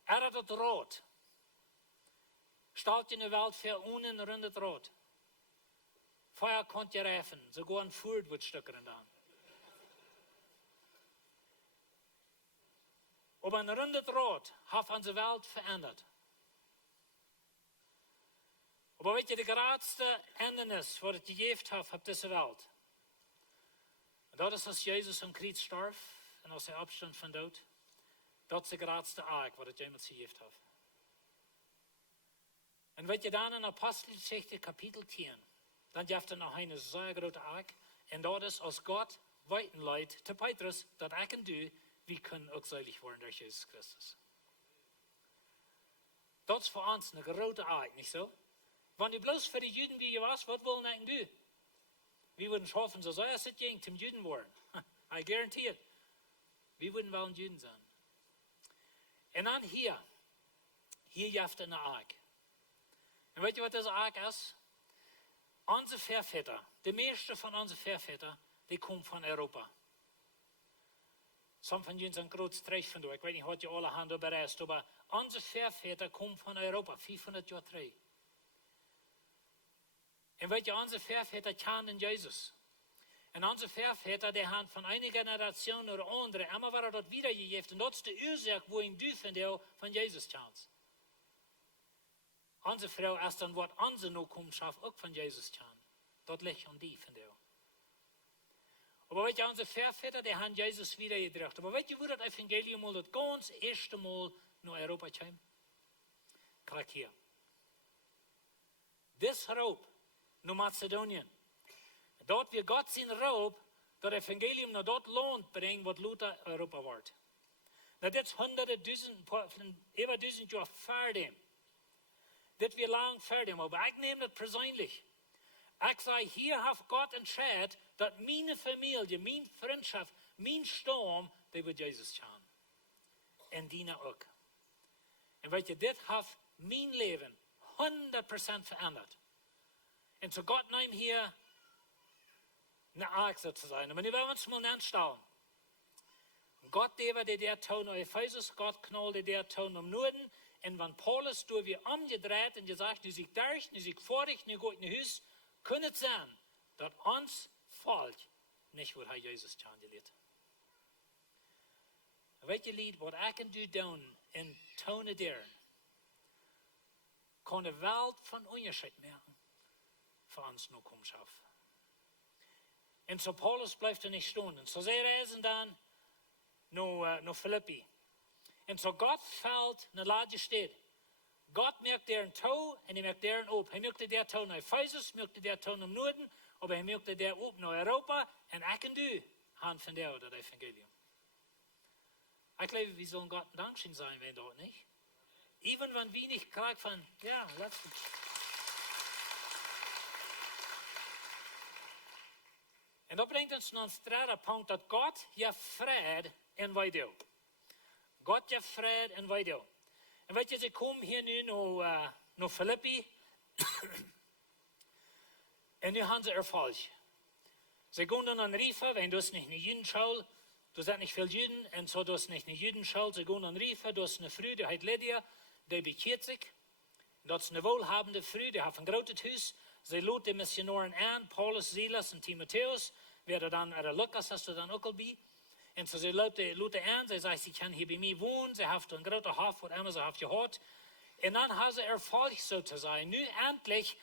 Er hat das Rot. Stellt in der Welt für unten rundet Rot. Feuer konnte ihr reifen, sogar ein Furt wird Stücken dann. Aber ein rundet Rot hat unsere Welt verändert. Aber weet je, de grootste hindernis wat het gegeven heeft op deze wereld. En dat is als Jezus aan kruis stierf en als hij opstond van dood. Dat is de grootste aak wat het jemals gegeven heeft. En weet je dan in Apostelgeschichte kapitel 10, dan heeft er nog een zeer grote aak. En dat is als God weiten leidt te Petrus, dat ik en du, wie kunnen ook selig worden door Jezus Christus. Dat is voor ons een grote aak, niet zo? Wenn du bloß für die Juden wie je was, was wollen eigentlich du? Wir würden schaffen, so es ist gegen zum Juden worden. I guarantee it. Wir würden wollen Juden sein. Und dann hier jaft eine Ark. Und weißt du, was diese Ark ist? Unsere Vorväter, die meisten von unseren Vorvätern, die kommen von Europa. Some von ihnen sind groß Streich von da. Ich weiß nicht, was ihr alle Hand bereist, aber unsere Vorväter kommen von Europa, 500 Jahre zurück. Und weet je, unsere Vorväter kennen Jesus. Und unsere Vorväter, die haben von einer Generation oder andere, immer war das wiedergegeben. Und das ist die Ursache, wo ein du von Jesus kennst. Unsere Frau ist dann, was unsere Nachkommenschaft auch von Jesus kennt. Das liegt an die von dir. Aber weet je, unsere Vorväter, die haben Jesus wiedergebracht. Aber weet je, wo das Evangelium mal das ganz erste Mal nach Europa kam? Kijk hier. Das Raub naar Mazedonien. Dort wir Gott zijn Raub, das Evangelium naar dat Land brengen, wat Luther Europa wordt. Dat is honderden, über 1000 Jahre vor dem. Dat wir lang vor dem, aber ich nehme das persönlich. Ich sage, hier hat Gott entschieden, dass meine Familie, meine Freundschaft, mein Stamm, die wird Jesus schauen. Und die auch. Und weet je, das hat mein Leben 100% verändert. Und so Gott nimmt hier eine Ark sozusagen. Aber wir wollen uns mal anstellen. Gott, der Ton auf Ephesus, Gott knallte der Ton am Norden. Und wenn Paulus durch wir umgedreht und gesagt, du siehst durch, du siehst vor dich, du gehst in Haus, kann es sein, dass uns fällt, nicht wo Jesus gelehrt. Welche Lied, was ich und du tun, in Tone deren, kann eine Welt von Unterschied merken. Für uns nur Kommschaft. Und so Paulus bleibt er nicht stehen. Und so sie reisen dann nach Philippi. Und so Gott fällt eine Lage steht. Gott merkt deren Tau und er merkt deren ob. Er merkte der Tau nach Ephesus, merkte der Tau im Norden, aber er merkte der ob nach Europa und ich und du haben von der oder das Evangelium. Ich glaube, wir sollen Gott Dankeschön sein, wenn dort nicht. Even wenn wir nicht kriegen von, ja, letztens. Und dat brengt ons naar een strede punt dat God je vrede en wij doen. God je vrede en wij doen. En weet je, ze komen hier nu naar Filippi. En nu haben sie Erfolg. Sie gehen dann an Riefer, wenn du es nicht eine Judenschule, du sind nicht viel Juden, und so du es nicht eine Judenschule, sie gehen an Riefer, du hast eine Frau, die heißt Lydia, die bekehrt sich. Dat is een wohlhabende Frau, die hat ein großes Haus. Sie lud die Missionaren an, Paulus, Silas und Timotheus. Wäre dann, Lukas hast du dann auch bei. Und so sie lud die an, sie sagt, sie kann hier bei mir wohnen, sie hat ein großes Haus, was immer sie hat gehört. Und dann hat sie Erfolg sozusagen. Nu endlich,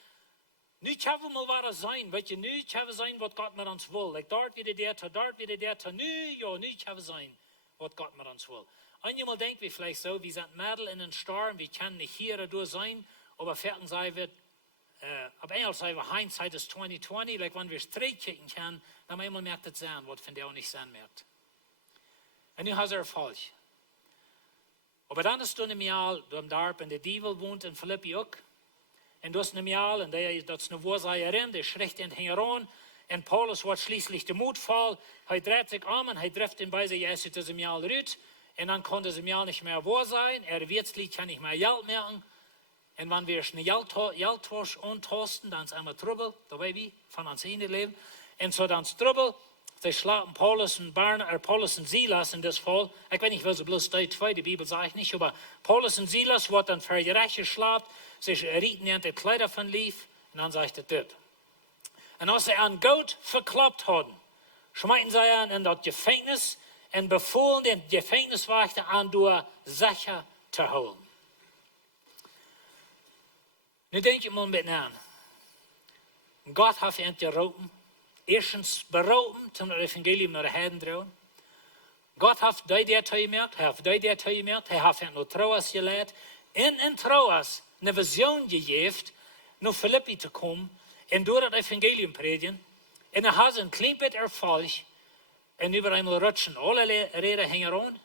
nu können wir mal was sein, weet je, nu können wir sein, was Gott mit uns will. Like dort wieder der, nu können wir sein, was Gott mit uns will. Einmal denken wir vielleicht so, wir sind Mädel in den Sturm, wir können nicht hier oder da sein, aber vierten sei wird, ab einmal sei wir Hindsight ist 2020, like wenn wir es kicken können, dann einmal merkt es sein, was von der auch nicht sein wird. Und nu hat er Erfolg. Aber dann ist du in einem Jahr, du am Dorf, und der Diebel wohnt in Philippi auch. Und du hast in einem Jahr, und das ist eine Wurzeierin, der schrecht in den Heron. Und Paulus wird schließlich der Mut voll. Er dreht sich um und er trifft ihn bei sich erst in diesem Jahr rüt. Und dann konnte es im Jahr nicht mehr wahr sein. Er wird kann nicht mehr Geld merken. Und wenn wir eine Geldtausch antasten, dann ist einmal Trouble. Dabei wie? Von uns in Leben. Und so dann ist Trouble. Sie schlagen Paulus und Silas in das Fall. Ich weiß nicht, was bloß die zwei, die Bibel sagt nicht, aber Paulus und Silas wird dann für gerecht geschlagen. Sie rieten ihnen die Kleider von lief. Und dann sagt er das. Und als sie an Gott verkloppt hatten, schmeißen sie ihn in das Gefängnis und befohlen den Gefängniswächter an, durch sicher zu holen. Nu denk je mal mit an. Gott hat ihn geroepen. Erstens beroepen, toen het evangelium naar de heiden droegen. Gott hat die gemerkt, hij heeft die gemerkt, hij heeft naar Troas geleid. In Troas een visioen gegeven, naar Filippi te komen en door het evangelium predigen. En hij had een klein beetje erfolg. En nu eenmaal rutschen alle reden hingen rond.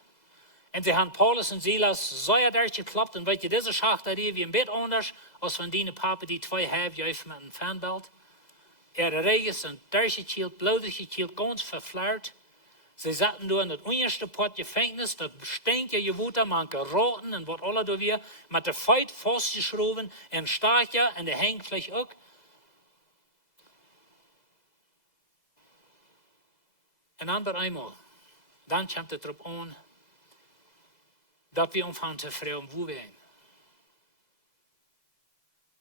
En ze hebben Paulus en Silas zo geklapt. En weet je, deze schachterie wie een beetje anders als van die papa die twee hebben gegeven met een fanbelt. Regens en durchgekield, bloedig gekield, ganz verflaard. Sie zaten door in het onderste pot Gefängnis, dat stinkt je woede, man geroten en wat alle door weer, met de feit vastgeschroven en staartje en de hengvlecht ook. En dan bij eenmaal, dan komt het erop aan, dat we omvangen te vreemd hoe we zijn.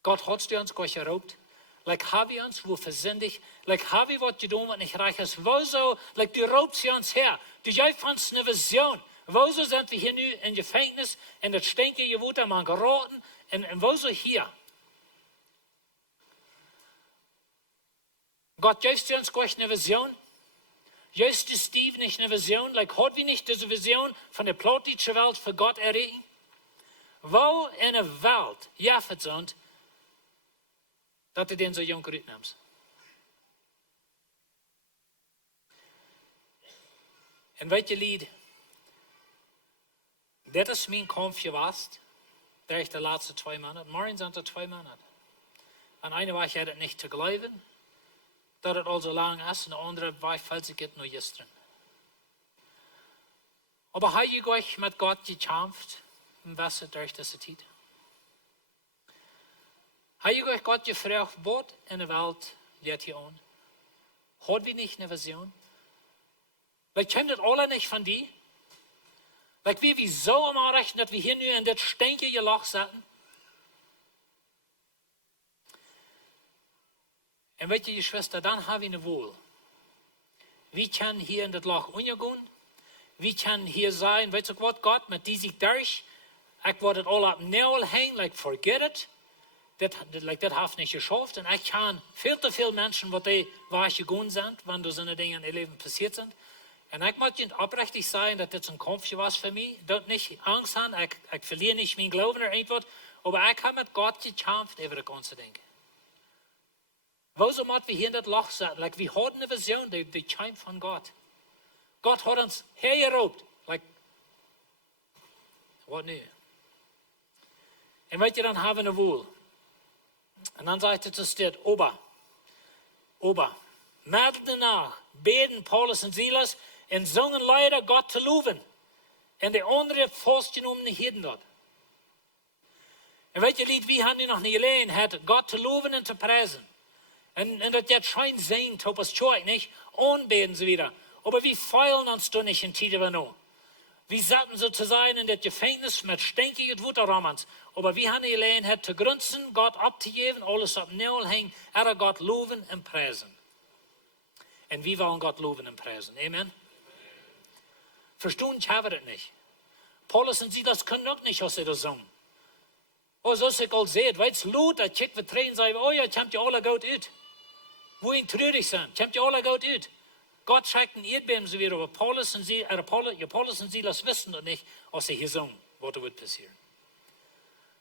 God hat ons Gott geroopt. Like haben wir uns wo versendigt, like haben wir was getan, was nicht reich ist. Wo so, like du raubst sie uns her. Du gibst uns eine Vision. Wo so sind wir hier nu in Gefängnis, und das stinkt je Wut man geraten, und wo so hier. Gott gibt uns gleich eine Vision. Gibt Steve nicht eine Vision, like hat wir nicht diese Vision von der plotischen Welt für Gott erregen? Wo in der Welt, ja, verzont, dat hij den zo jong uitneemt. En weet je, lied, dit is mijn kamp geweest, der de laatste 2 Monate. Morgen zijn er 2 Monate. En eine Woche had het niet te geloven, dat het al zo lang is, en de andere Woche fällt sich het nog gisteren. Aber habe ich euch mit Gott gekämpft, im Wasser durch diese Zeit? Habe ich euch Gott gefragt, was in der Welt geht hier an? Hat wir nicht eine Vision? Wir kennen das alle nicht von dir. Wir so am Anrechnen, dass wir hier nur in das stinkige Loch sitzen. Und weißt du, Schwester, dann haben wir eine Wohl. Wir können hier in das Loch umgehen. Wir können hier sein, weißt du was, Gott, mit diesem durch, ich werde das alle ab Nähl hängen, like forget it. Das hat nicht geschafft. Und ich kann viel zu viele Menschen, die was gegangen sind, wenn so eine Dinge in ihr Leben passiert sind. Und ich möchte aufrichtig sein, dass das ein Kampf war für mich. Dort nicht Angst haben, ich verliere nicht mein Glauben oder irgendwas. Aber ich habe mit Gott gekämpft über das ganze Ding. Wieso müssen wir hier in das Loch sein? Wir haben eine Vision, die kommt von Gott. Gott hat uns hergeroept. Was nu? Und weißt du, dann haben wir eine Wohl. Und dann sagt er zu steht, Ober, melden danach, beten Paulus und Silas und singen leider Gott zu loben. Und die anderen festgenommenen Hirten dort. En weet je, lied, wie haben die nog niet geleerd, Gott te loven en te prijzen. En dat jetzt schijn zijn, op ons tjoik, niet? Aanbeten ze wieder. Aber wie feilen uns da nicht in Tide van nu? Wie zaten ze te zijn in dat Gefängnis met stinkige Wutterrammens. Aber wie haben die geleerd te grunzen, Gott abzugeben, alles op nul hängen, Gott loven en prijzen. En wie wollen Gott loven en prijzen? Amen? Verstehen, ich habe das nicht. Paulus und Silas können auch nicht, was sie da sagen. Oh, zoals ik al zei, weet je, Lot, dat ik vertreden zei, oh ja, het komt je alle goed uit. Wo ihn treurig zijn, het komt je alle goed uit. Gott schickt ein Erdbeben so wieder, aber Paulus und Silas wissen das nicht, was sie hier sagen, was da wird passieren.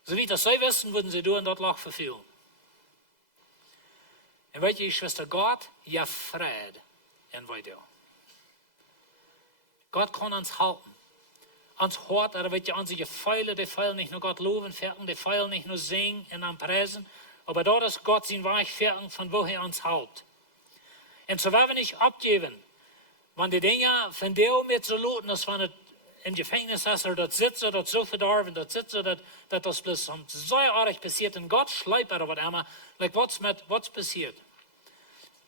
So wie das sie wissen, würden sie tun, dort lag verfehlen. Und weet je, Schwester, Gott, ja, Freid en Weedoag. Gott kann uns halten. Ans Hort, aber weet je, an sich Pfeile, die feilen nicht nur Gott loben, fertig, die feilen nicht nur singen und am Preisen, aber dort ist Gott sein Weich fertig, von woher uns hält. Und so werden wir nicht abgeben, wenn die Dinge von der mit so loten, dass wenn es im Gefängnis ist, oder dort sitzt, oder dort so verdorben, dort sitzt, oder dass das bloß so arg passiert, und Gott schleipt oder was immer, like was passiert.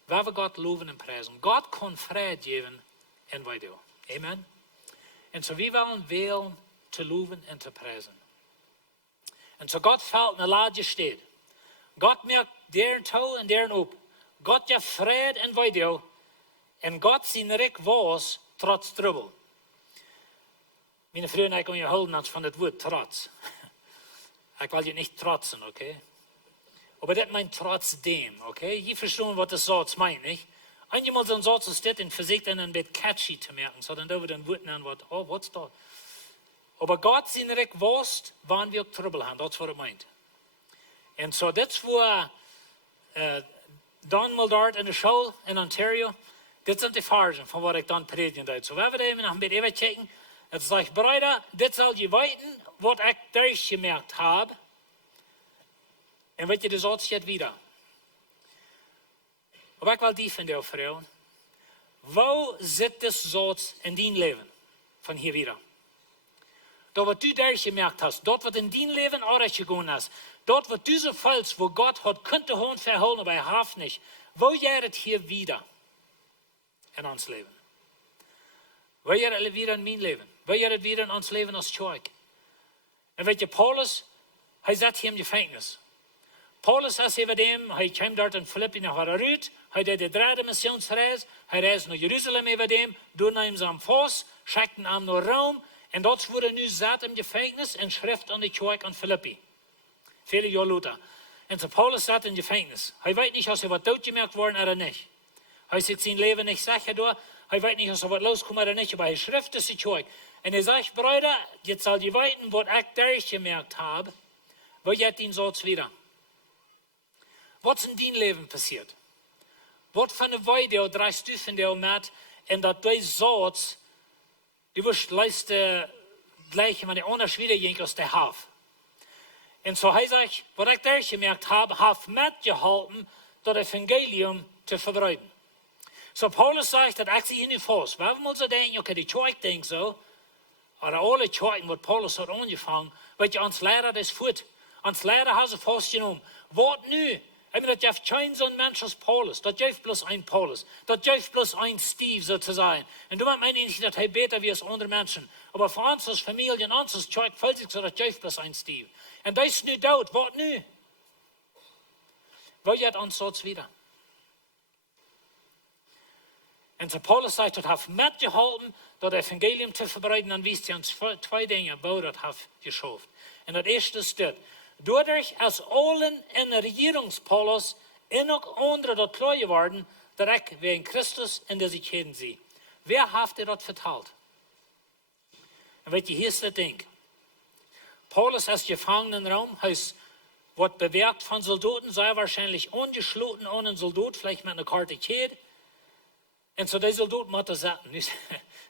Werden wir Gott loben und preisen. Gott kann Frieden geben in Weedoag. Amen. Und so wir wollen wählen, zu loben und zu preisen. Und so Gott fällt in der Lage steht. Gott merkt deren toe und deren op. Gott ja Fried en Weedoag. En Gott zijn rik was, trotz Trubel. Meine Freunde, ich kann je houden als van het woord trotz. Ich will je nicht trotzen, okay? Aber das meint trotzdem, okay? Je verstehen, was das Satz meint, nicht? Einmal so ein Satz ist das und versucht dann ein bisschen catchy zu merken, so dann da wird ein Wort an, oh, was da? Aber Gott sind rik was, wann wir Trubel haben, das ist, was er meint. Und so, das war dan mal dort in der Schule in Ontario, dit sind die Farben, von was ich dann predigen deed. So, wenn wir da noch ein bisschen checken, jetzt sage ich, Brüder, das soll je weiten, was ich durchgemerkt habe. Und weet je, das sagt jetzt wieder. Aber ich will die von dir fragen, wo zit das Satz in dein Leben? Von hier wieder. Dort, was du durchgemerkt hast, dort, was in dein Leben auch gegangen ist, dort, wo du so falsch, wo Gott hat, könnte Hohn verholen, aber er hat nicht. Wo jährt hier wieder in ons Leben? Wo jährt wieder in mein Leben? Wo jährt wieder in ons Leben als Zeug? Und weet je, Paulus, hij zat hier im Gefängnis. Paulus is over dem, hij kwam dort in Philippi nach Rut, hij deed de derde missionsreis, hij reisde naar Jeruzalem over dem, toen nam ze am Fuß, schickten hem naar Rome, en dort wurde nu zat im Gefängnis en schrift an die Zeug an Philippi. Viele Jahre later. Und so Paulus zat in Gefängnis. Er weiß nicht, ob er was doodgemerkt worden oder nicht. Er sieht sein Leben nicht sicher durch. Er weiß nicht, ob er was loskommt oder nicht, aber er schrift es sich Zeug. Und er sagt, Brüder, jetzt soll die weiten, was ich durchgemerkt habe, wo jetzt den Satz wieder. Was in dein Leben passiert? Was für eine Weide drehst du von dir mit, und dass der Satz, du wirst leisten, gleich, wenn die anderen wieder gehen aus der Haft. Und so heißt ich, was ich durchgemerkt habe, hat mitgeholfen, das Evangelium zu verbreiten. So Paulus sagt, dass ich sie nicht fast. Wenn wir mal so denken, okay, die Zeug denkt so, oder alle Zeugen, was Paulus hat angefangen, weil ja uns Lehrer das führt. Uns Lehrer hat sie fast genommen. Was nu? Ich meine, das gibt kein so ein Mensch als Paulus. Das gibt bloß ein Paulus. Das gibt bloß ein Steve, sozusagen. Und du meinst nicht, dass er besser wie als andere Menschen. Aber für uns als Familie und uns als Zeug fällt sich so, das gibt bloß ein Steve. Und das ist nicht dort. Was nu? Wo geht uns so wieder? Und so Paulus sagt, das hat mitgeholfen, das Evangelium zu verbreiten. Dann wisst ihr uns zwei Dinge, wo das hat geschafft. Und das erste ist das. Dadurch, als allen in der Regierungspaulus und auch andere dort klar geworden, dass ich wegen Christus in der sich jeden sehe. Wer hat dir das verteilt? Und weet je, hier ist das Ding. Paulus ist gefangen im Raum, wird bewerkt von Soldaten, sei wahrscheinlich ungeschloten ohne einen Soldat, vielleicht mit einer Karte geht. Und so der Soldat muss das sagen.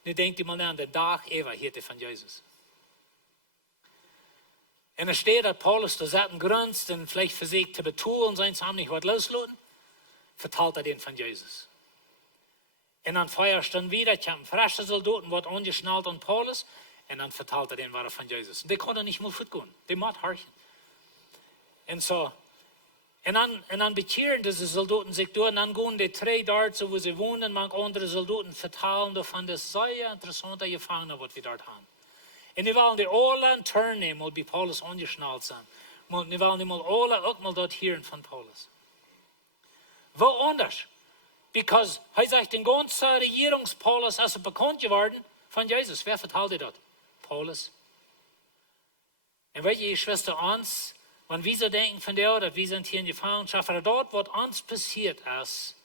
Nu denkt ihr mal an den Tag, Eva, hier von Jesus. Und er steht, dass Paulus da satt und grunzt und vielleicht versucht zu betonen, sein Samen nicht was loslassen, verteilt er den von Jesus. Und dann feuert er dann wieder, ich habe einen frischen Soldaten, wird angeschnallt an Paulus, und dann verteilt er den, was er von Jesus. Und der konnte nicht mal fortgehen, der muss horchen. Und so. En dan bekeren deze soldaten zich door en dan gaan die 3 dort, wo sie wohnen, manche andere Soldaten vertalen davon, das ist sehr interessant, der Gefangene, was wir dort haben. Und die wollen die alle turnen, mal bei Paulus angeschnallt sein. Und die wollen die mal alle auch mal dort hören von Paulus. Wo anders? Because, er sagt, den ganzen Regierungspaulus ist bekannt geworden von Jesus. Wer verteilt dort? Paulus. Und welche ihr Schwester uns, wenn wir so denken von der, dass wir sind hier in die Gefangenschaft, oder dort, was uns passiert ist,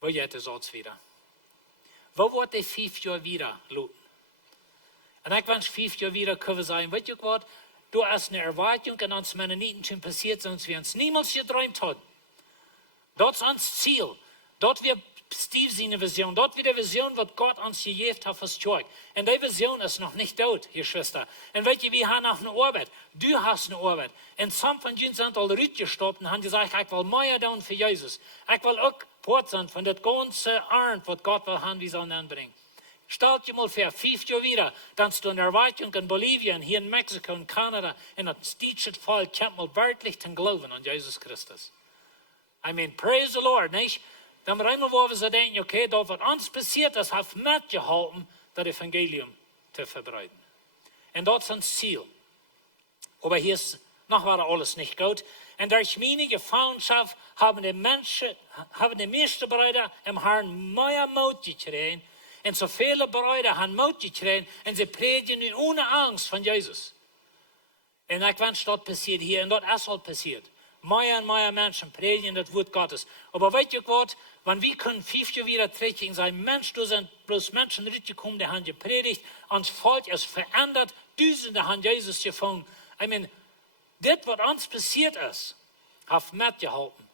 wo geht es uns wieder? Wo wird die 5 Jahre wieder looten? Und ich wünsche 5 Jahre wieder können wir sagen, weißt du was, du hast eine Erwartung an uns Mennoniten schon passiert, sonst wir uns niemals geträumt haben. Das ist unser Ziel. Dort wird Steve seine Vision. Dort wird die Vision, was Gott uns gegeben hat fürs Zeug. Und die Vision ist noch nicht tot, ihr Schwester. Und weißt du, wir haben noch eine Arbeit. Du hast eine Arbeit. Und some von uns sind all rausgestoppt und haben gesagt, ich will mehr tun für Jesus. Ich will auch Port sein von das ganze Arnd, was Gott will haben, wie soll anbringen. Stell dir mal vor, 5 Jahre wieder, dann du in Erwartung in Bolivien, hier in Mexiko, in Kanada, und das deutsche Volk kommt mal wirklich zum Glauben an Jesus Christus. I mean, praise the Lord, nicht? Dann wir einmal, wo wir so denken, okay, da was uns passiert ist, hat mitgeholfen, das Evangelium zu verbreiten. Und das ist das Ziel. Aber hier ist noch war alles nicht gut. Und durch meine Gefangenschaft haben die meisten Brüder im Herrn mehr Mut gekriegt. Und so viele Brüder haben Mut gekriegt und sie predigen ohne Angst von Jesus. Und ich wünsche, das passiert hier und das ist halt passiert. Mehr und mehr Menschen predigen das Wort Gottes. Aber weißt du was, wenn wir können 5 Jahre wieder treten und sagen, Mensch, du sind bloß Menschen gekommen, die haben gepredigt, uns Volk ist verändert, Tausende haben Jesus gefunden. I mean, das, was uns passiert ist, hat mitgeholfen,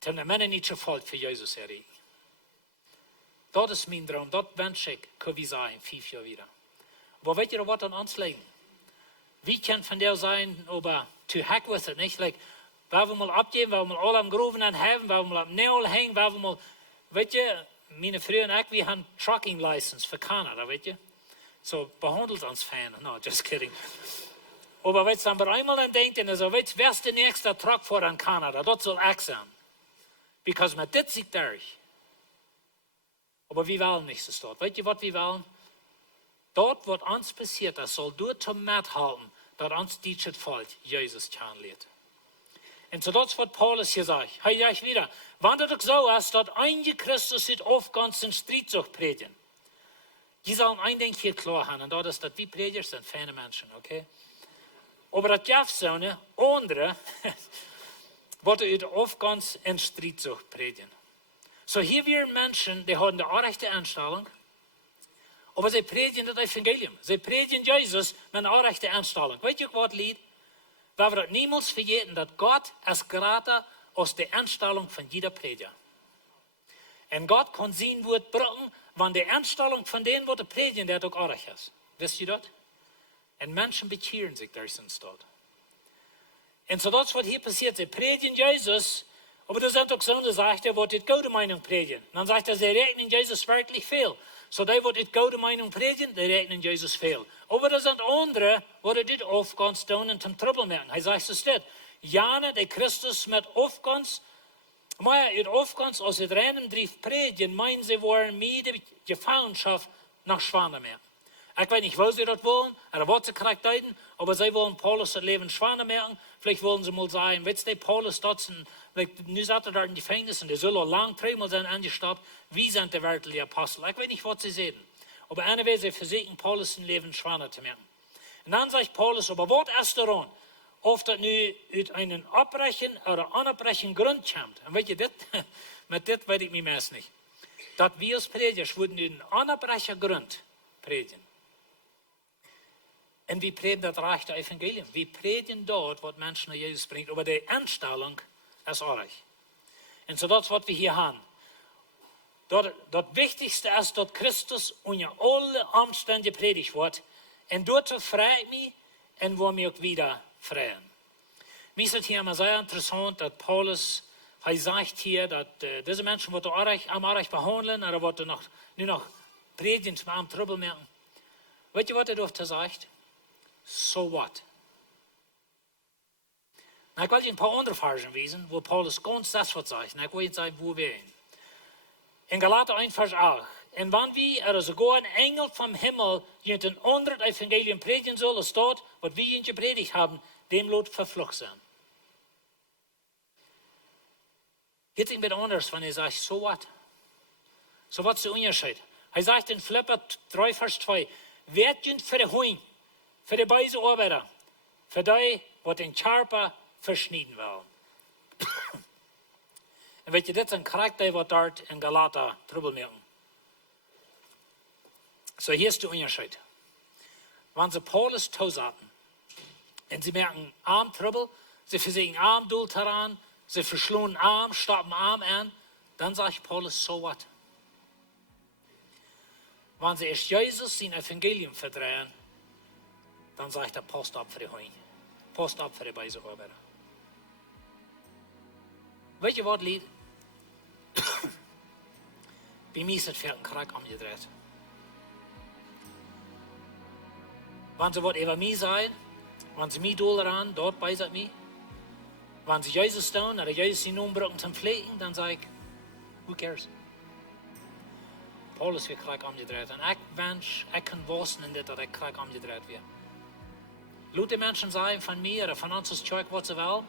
zum mennonitischen Volk für Jesus erregen. Das ist mein Traum, das wünsche ich, können wir sein, 5 Jahre wieder. Aber weißt du, was an uns liegt? Wie kann von der sein, aber to heck with it, nicht? Like, weil wir mal abgeben, weil wir mal alle am Groven haben, weil wir mal am Neul hängen, weil wir mal, weißt du, meine Frau und ich, wir haben Trucking License für Kanada, weißt du? So behandelt uns Fan, no, just kidding. Aber weißt du, wenn wir einmal dann denken, also, weißt du, wer ist der nächste Truckfahrer in Kanada? Das soll ich sein. Because man das sieht durch. Aber wir wollen nicht so dort. Weißt du, was wir wollen? Dort, was uns passiert, das soll dort zum mithalten, dass uns dieses Volk Jesus kennenlernt. Und so das, was Paulus hier sagt, hey, ja, ich wieder, wenn das doch so ist, dass einige Christen sich oft ganz in Streitsucht predigen, die sollen ein Ding hier klar haben, und das ist, dass wir Prediger sind feine Menschen, okay? Aber das gibt so eine andere, die oft ganz in Streitsucht predigen. So hier wir Menschen, die haben die rechte Einstellung, aber sie predigen das Evangelium. Sie predigen Jesus mit einer rechten Einstellung. Weißt du, was Lied? Weil wir das niemals vergessen, dass Gott es gerade aus der Einstellung von jeder Prediger. Und Gott kann sein Wort brauchen, wenn die Einstellung von denen, die predigen, der doch auch recht ist. Wisst ihr das? Und Menschen bekehren sich durch sonst dort. Und so das, was hier passiert, sie predigen Jesus, aber da sind auch so, da sagt er, die gute Meinung predigen. Dann sagt er, sie rechnen Jesus wirklich viel. So die, die gute Meinung predigen, die rechnen Jesus viel. Aber da sind andere, die dit oft ganz tun und zum Trouble machen. Er sagt es dit. Jana, der Christus mit oft ganz, maar het oft ganz aus het reinen drief predigen, meinen sie wollen mit der Gefangenschaft nach Schwanen mehr. Ich weiß nicht, wo sie das wollen, oder was sie charakterisieren, aber sie wollen Paulus das Leben Schwanen merken. Vielleicht wollen sie mal sagen, weißt du, Paulus dort, nu zat er daar in die Gefängnis und der soll al lang dreimal zijn angestapt. Wie sind die werkelijke Apostel? Ich weiß nicht, was sie sehen. Aber anyway, sie versuchen, Paulus ein Leben Schwanen zu merken. Und dann sagt Paulus, aber was ist daran? Of dat nu uit een abbrechen oder abbrechen Grund kommt. Und weet je, mit dit weet ik mir meest nicht. Dat wir als Predigers würden uit een abbrechen Grund predigen. Und wir predigen das reiche Evangelium. Wir predigen dort, was Menschen nach Jesus bringt. Aber die Einstellung ist auch reich. Und so das, was wir hier haben. Das Wichtigste ist, dass Christus unter alle Umstände predigt wird. Und dort freut mich und wo mir auch wieder freuen. Mir ist es hier immer sehr interessant, dass Paulus, er sagt hier, dass diese Menschen, die am Arich behandeln, oder die nur noch predigen, zum Arm Trouble merken. Weißt du, was er dort sagt? So what? En ik wil je een paar andere versen wijzen, wo Paulus ganz das wat zegt. En ik wil je zeggen, wo wir zijn. In Galater 1, Vers 8. En wanneer er sogar een engel vom Himmel je een ander evangelium predigen soll, als dat wat wir je gepredigt haben, dem lot verflucht zijn. Jetzt ein bisschen anders, wenn er sagt, so was. So was ist der Unterschied? Er sagt in Philipper 3, Vers 2, werd je für die Hoin, für die beise Arbeiter, für die, wat den Charper verschnieden will. En weet je, dit is een karakter wat dort in Galater Trouble merken. So, hier ist der Unterschied. Wenn sie Paulus toezaten, und sie merken Arm Trouble, sie versägen Arm Duld heran, sie verschlungen Arm, stoppen Arm an, dann sagt Paulus, so was. Wenn sie erst Jesus sein Evangelium verdrehen, dann sagt er, Post ab für die Hoin. Post ab für die beise Arbeiter. Weet je wat, Lied? Bij mij is het veel een krak omgedreht. Wenn sie wat über mich sagen, wenn sie mich doll dort bei sich mich, wenn sie Jesus tun oder Jesus in Namen zum Pflegen, dann sage ich, who cares? Paulus wird krak omgedreht. Und ich wünsche, ich kann wissen in dit, dass ich krak omgedreht wird. Laat die Menschen sagen von mir oder von uns als Kirche, was sie wollen,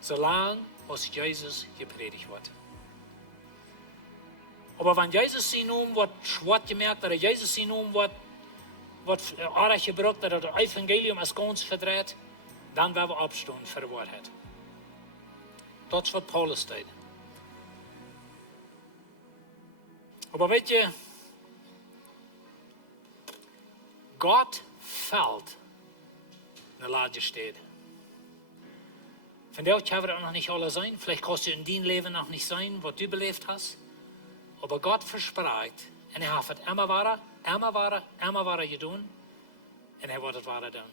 solange als Jesus gepredigt wird. Aber wenn Jesus in Namen wird schwach gemerkt oder Jesus in Namen wird aardig gebruikt dat het evangelium als ganz verdreht, dan werden we opstaan voor de waarheid. Dat is wat Paulus deed. Maar weet je, God fällt in de laatste stad. Vandaag hebben we dat nog niet alle zijn. Vielleicht kannst du in dein Leben noch nicht sein, was du beleefd hast. Aber Gott verspricht, en hij heeft het immer wahrer gedaan. En hij wordt het wahrer doen.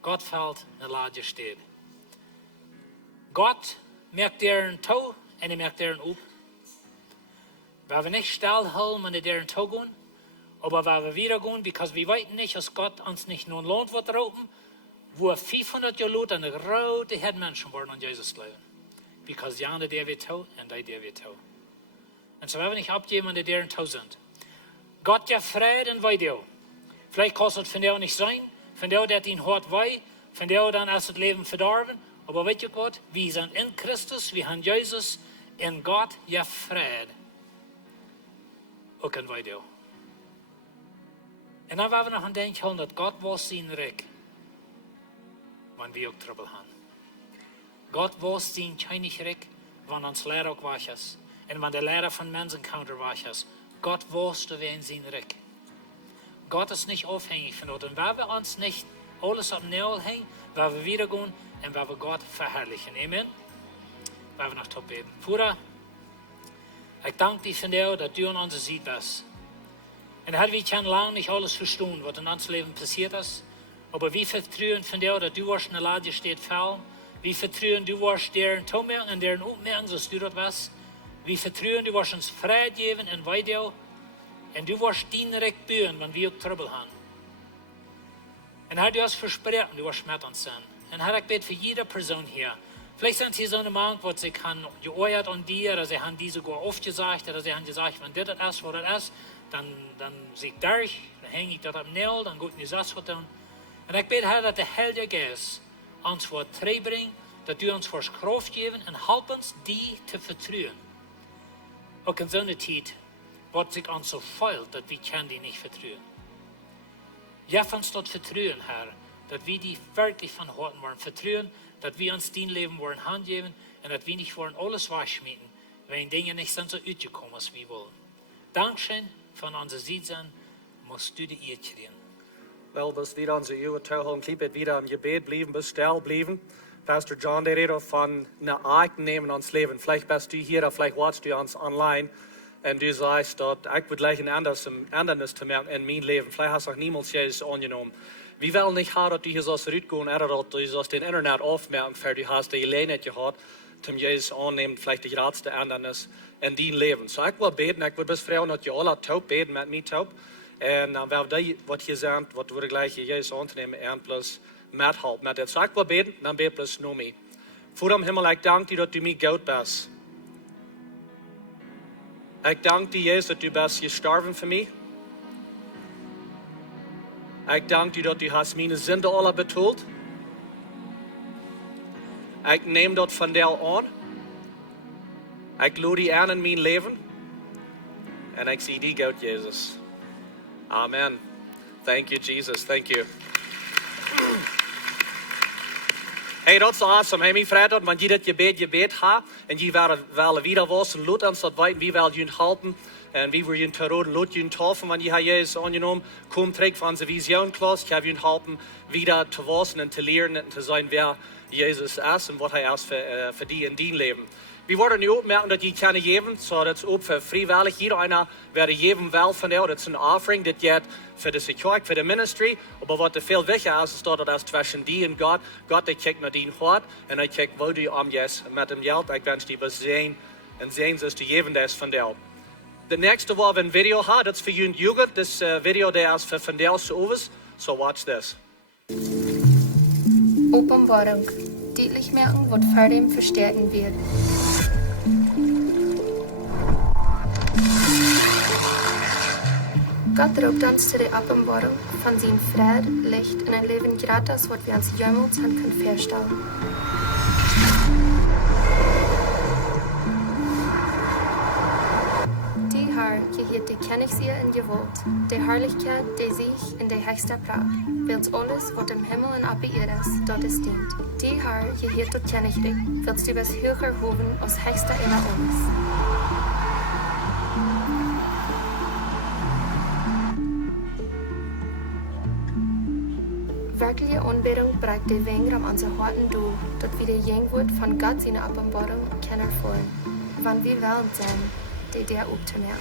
Gott fällt in de laatste stad. Gott merkt deren toe en hij merkt deren op. Waar we niet stilhouden, wanneer deren toe gaan. Aber waar we wieder gaan, because we weten niet, als Gott ons niet nur Land wird ropen, wo 500 Jahre lang een grote head mensen worden aan Jezus leven. Because jane der weer toe en die der weer toe. En zo hebben we niet opgegeven, wanneer deren toe zijn. Gott ja Freid en Weedoag. Vielleicht kann es von dir nicht sein, von dir, der ihn hart weh, von dir dann ist das Leben verdorben. Aber weißt du was? Wir sind in Christus, wir haben Jesus, in Gott ja Freid. Auch in Weedoag. Und dann werden wir noch an denken, dass Gott was sein Reck, wenn wir auch Trouble haben. Gott was sein König Reck, wenn uns Lehrer auch wach ist. Und wenn der Lehrer von Menschen counter wach ist. Gott wusste, wer in sein Reck. Gott ist nicht aufhängig von dort. Und wenn wir uns nicht alles auf Neu hängen, werden wir wieder gehen und werden wir Gott verherrlichen. Amen. Werden wir noch top beten. Vater, ich danke dir von dir, dass du in uns Seite bist. Und wir können lange nicht alles verstehen, was in unserem Leben passiert ist. Aber wir vertrauen von dir, dass du warst in der Lage steht fallen. Wir vertrauen, du warst deren Tomerken und deren Aufmerken, so du dort warst. Wir vertrauen, du wirst uns Freid geben in Weedoag. Und du wirst dein Recht bühren, wenn wir auch Trouble haben. Und Herr, du hast versprochen, du wirst mit uns sein. Und Herr, ich bete für jede Person hier. Vielleicht sind sie so eine Mann, wo sie kann geäuert an dir, oder sie haben die sogar oft gesagt, oder sie haben gesagt, wenn das ist, was das ist, dann sehe ich durch, dann hänge ich das am Nail, dann geht nicht das was tun. Und ich bete, Herr, dass der Heilige Geist uns vor Treu bringt, dass du uns vor Kraft geben und help uns, die zu vertrauen. Auch in so einer Zeit, wird sich uns so feilt, dass wir die nicht vertrauen. Ja, uns dort vertrauen, Herr, dass wir die wirklich von Horten wollen vertrauen, dass wir uns dein Leben wollen handgeben und dass wir nicht wollen alles waschmieten, wenn Dinge nicht sind so uitgekommen, als wir wollen. Dankeschön von unserer Seite sein, musst du die Ehe kriegen. Wel, bis wieder onze uur terug kliep het wieder am Gebet blijven, bis stil blijven. Pastor John, der redet von einer Art nehmen ans Leben. Vielleicht bist du hier, oder vielleicht watchst du uns online und du sagst, dass ich würde gleich ein anderes zu merken in meinem Leben. Vielleicht hast du auch niemals Jesus angenommen. Wir wollen nicht haben, dass du hier sollst rausgehen oder dass du sollst den Internet aufmerken, für du hast die Gelegenheit gehabt, zum Jesus annehmen, vielleicht die größte Ändernis in dein Leben. So ich will beten, ich will bis Frauen, dass ihr alle taub beten mit mir taub. En dan werden die wat je zegt, wat we gleich Jesus aannemen en plus mithelpen. Met het. So ik wil beten, dan bid plus nog mee. Vader im Himmel, ik dank dir, dat du mij goed bist. Ik dank dir, Jesus, dat du bist gestorben für mich. Ik dank dir, dat du hast meine Sünde alle betalt. Ik neem dat van jou aan. Ik lood die aan in mijn leven. En ik zie die goed, Jesus. Amen. Thank you, Jesus. Thank you. Hey, dat is awesome. Hey, mijn vrienden, want je dat gebed ha, en je willen wieder was en laat ons dat weten, wie wil je helpen, en wie wil je te roden, laat je helpen, want je hebt Jezus aangenomen, kom terug van zijn visionklas, ik heb je helpen, wieder te wassen en te leren en te zijn, wer Jezus is en wat hij is voor die in die leven. We worden nu opmerken dat je kan geven, so dat is ook voor vrijwillig. Jeder einer werde geven wel van jou. Dat is een offering, dat je voor de kerk, voor de ministry. Maar wat er veel wichtiger is, is dat het tussen die en God. God, die kijkt naar die hart en hij kijkt, wat je om jes met hem geld. Ik wens die was zijn en zijn is te geven, dat is van jou. De nächste waar we een video hebben, dat is voor jullie jugend. Dat is video, dat is voor van jou overs. So watch this. Openbarung. Deutlich merken, was vor dem verstärken wird. Gott roept ons zu der Openbarung von seinem Freid, Licht und ein Leben gratis, was wir uns jemals können verstellen. Die Herr, geheert die kenn ich sie in Gewalt, die Herrlichkeit, die sich in der höchste Pracht, wird alles, was im Himmel und auf Erde ist, dort es dient. Die Herr, geheert dort kenn ich dich, willst du was höher hoben, als höchste über uns. Wirkliche Anbetung bringt die Wenger an unsere Harten durch, dort wieder jeng wird von Gott seine Offenbarung kennen wollen. Wann wir wollen sein, die der aufzunehmen.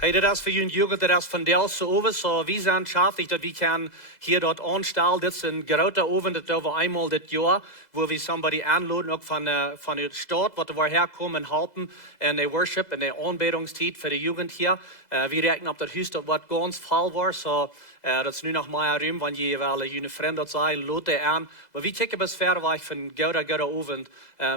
Hey, dat is voor jullie jugend, dat is van deel zo over. So, we zijn scharfig dat we kan hier dort aanstellen. Dit is een grote oven, dat doen we eenmaal dit jaar, wo we somebody aanladen, ook van de stad, wat er herkomen en helpen. En de worship en de aanbetungstijd voor de jugend hier. We rekenen op dat huis, dat wat ganz vol was. So, dat is nu nog meer ruim, want je wil jullie vrienden zijn, laat die aan. Maar we kijken bis verder weg van goede oven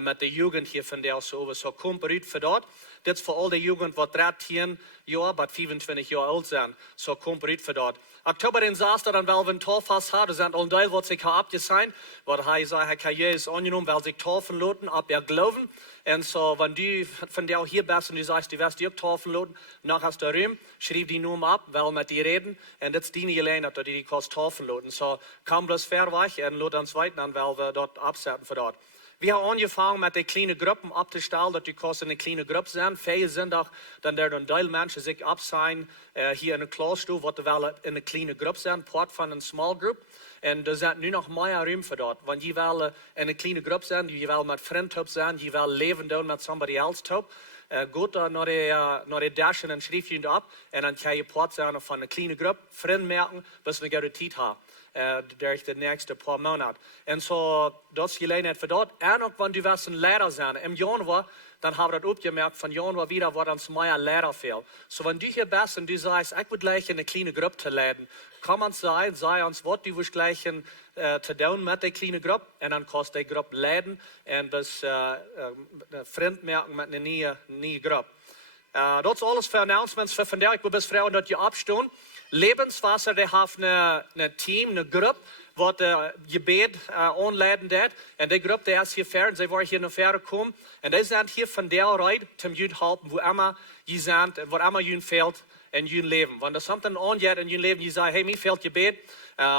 met de jugend hier van deel zo over. So, kom bereid voor dat. Dit is voor al de jugend wat 13 jaar, maar 25 jaar oud zijn. So, kom bereid voor dat. Oktober den 6. dan wel we een taalvast hebben. Er zijn al deel wat zich abgesehen. Wat hij zei, hij kan Jezus aangenomen, weil zich taufen laten, op er geloven. En so, wenn du von dir hier bist und du sagst, du wirst dich auch taufen lassen, nach hast du Rühm, schreib die Namen ab, weil mit dir reden, und das ist deine Gelegenheit, dass du die kannst taufen lassen. So, komm bloß fair weg und lass uns weiter an, weil wir dort absetzen für dort. Wir haben angefangen mit den kleinen Gruppen abzustellen, dass die kannst in eine kleine Gruppe sein. Viele sind auch, dann werden Teil Menschen sich absehen, hier in der Klasse, was wir in eine kleine Gruppe sein, Part von einer Small Group. En er zijn nu nog meer ruimte voor dat. Want je wil in een kleine groep zijn, je wil met vrienden zijn, je wil leven doen met somebody else. Goed naar de dash en dan schrijf je het op. En dan kan je plaats zijn van een kleine groep, vrienden merken, bis een goede tijd hebben. Door de nächste paar maanden. En zo, dat is gelegenheid voor dat. En ook wanneer we een leider zijn. Im januar, dan hebben we dat opgemerkt, van januar wieder wordt ons meer leider veel. So, wenn du hier bist und du sagst, ik wil gleich in een kleine groep te leiden, kann man sagen, sei uns was, du willst gleich te doen met die kleine groep. En dan kannst die groep leiden en dus vriend merken met een nieuwe groep. Dat is alles voor announcements voor vandaag. Ik wil best vragen dat je opstaan. Lebenswasser, die heeft een team, een groep, wat gebed aanleiden deed. En die groep die is hier ver en zij worden hier naar verder komen. En die zijn hier van deel rijden, om jullie helpen, wo immer je zijn en wat immer jullie fehlt. in je Leben. Wenn das something angeht in je Leben, je sagt, hey, mir fehlt Gebet,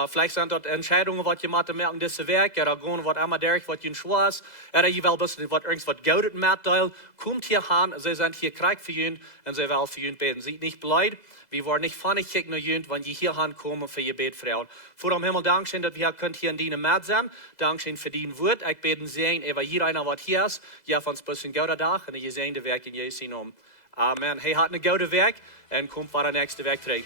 vielleicht sind das Entscheidungen, was je macht in diesem Werk, oder gehen, was immer derich, was je schwarz, oder je will ein bisschen, was irgendwas gaudet mitteil, kommt hier an, sie sind hier Krieg für ihn, und sie will für ihn beten. Seid nicht blöd, wir wollen nicht funnig kicken nach ihn, wenn ihr hier ankommen für ihr Betfrauen. Vor dem Himmel, Dankeschön, dass wir könnt hier in dienen mit sein, Dankeschön für den Wort, ich beten sehen, über jeder einer, was hier ist, ja, von uns ein bisschen gauder Tag, und ich sehe den Werk in Jesu Namen. Amen. Hey, hat eine gute Werk, und kommt für der nächste Werk zurück.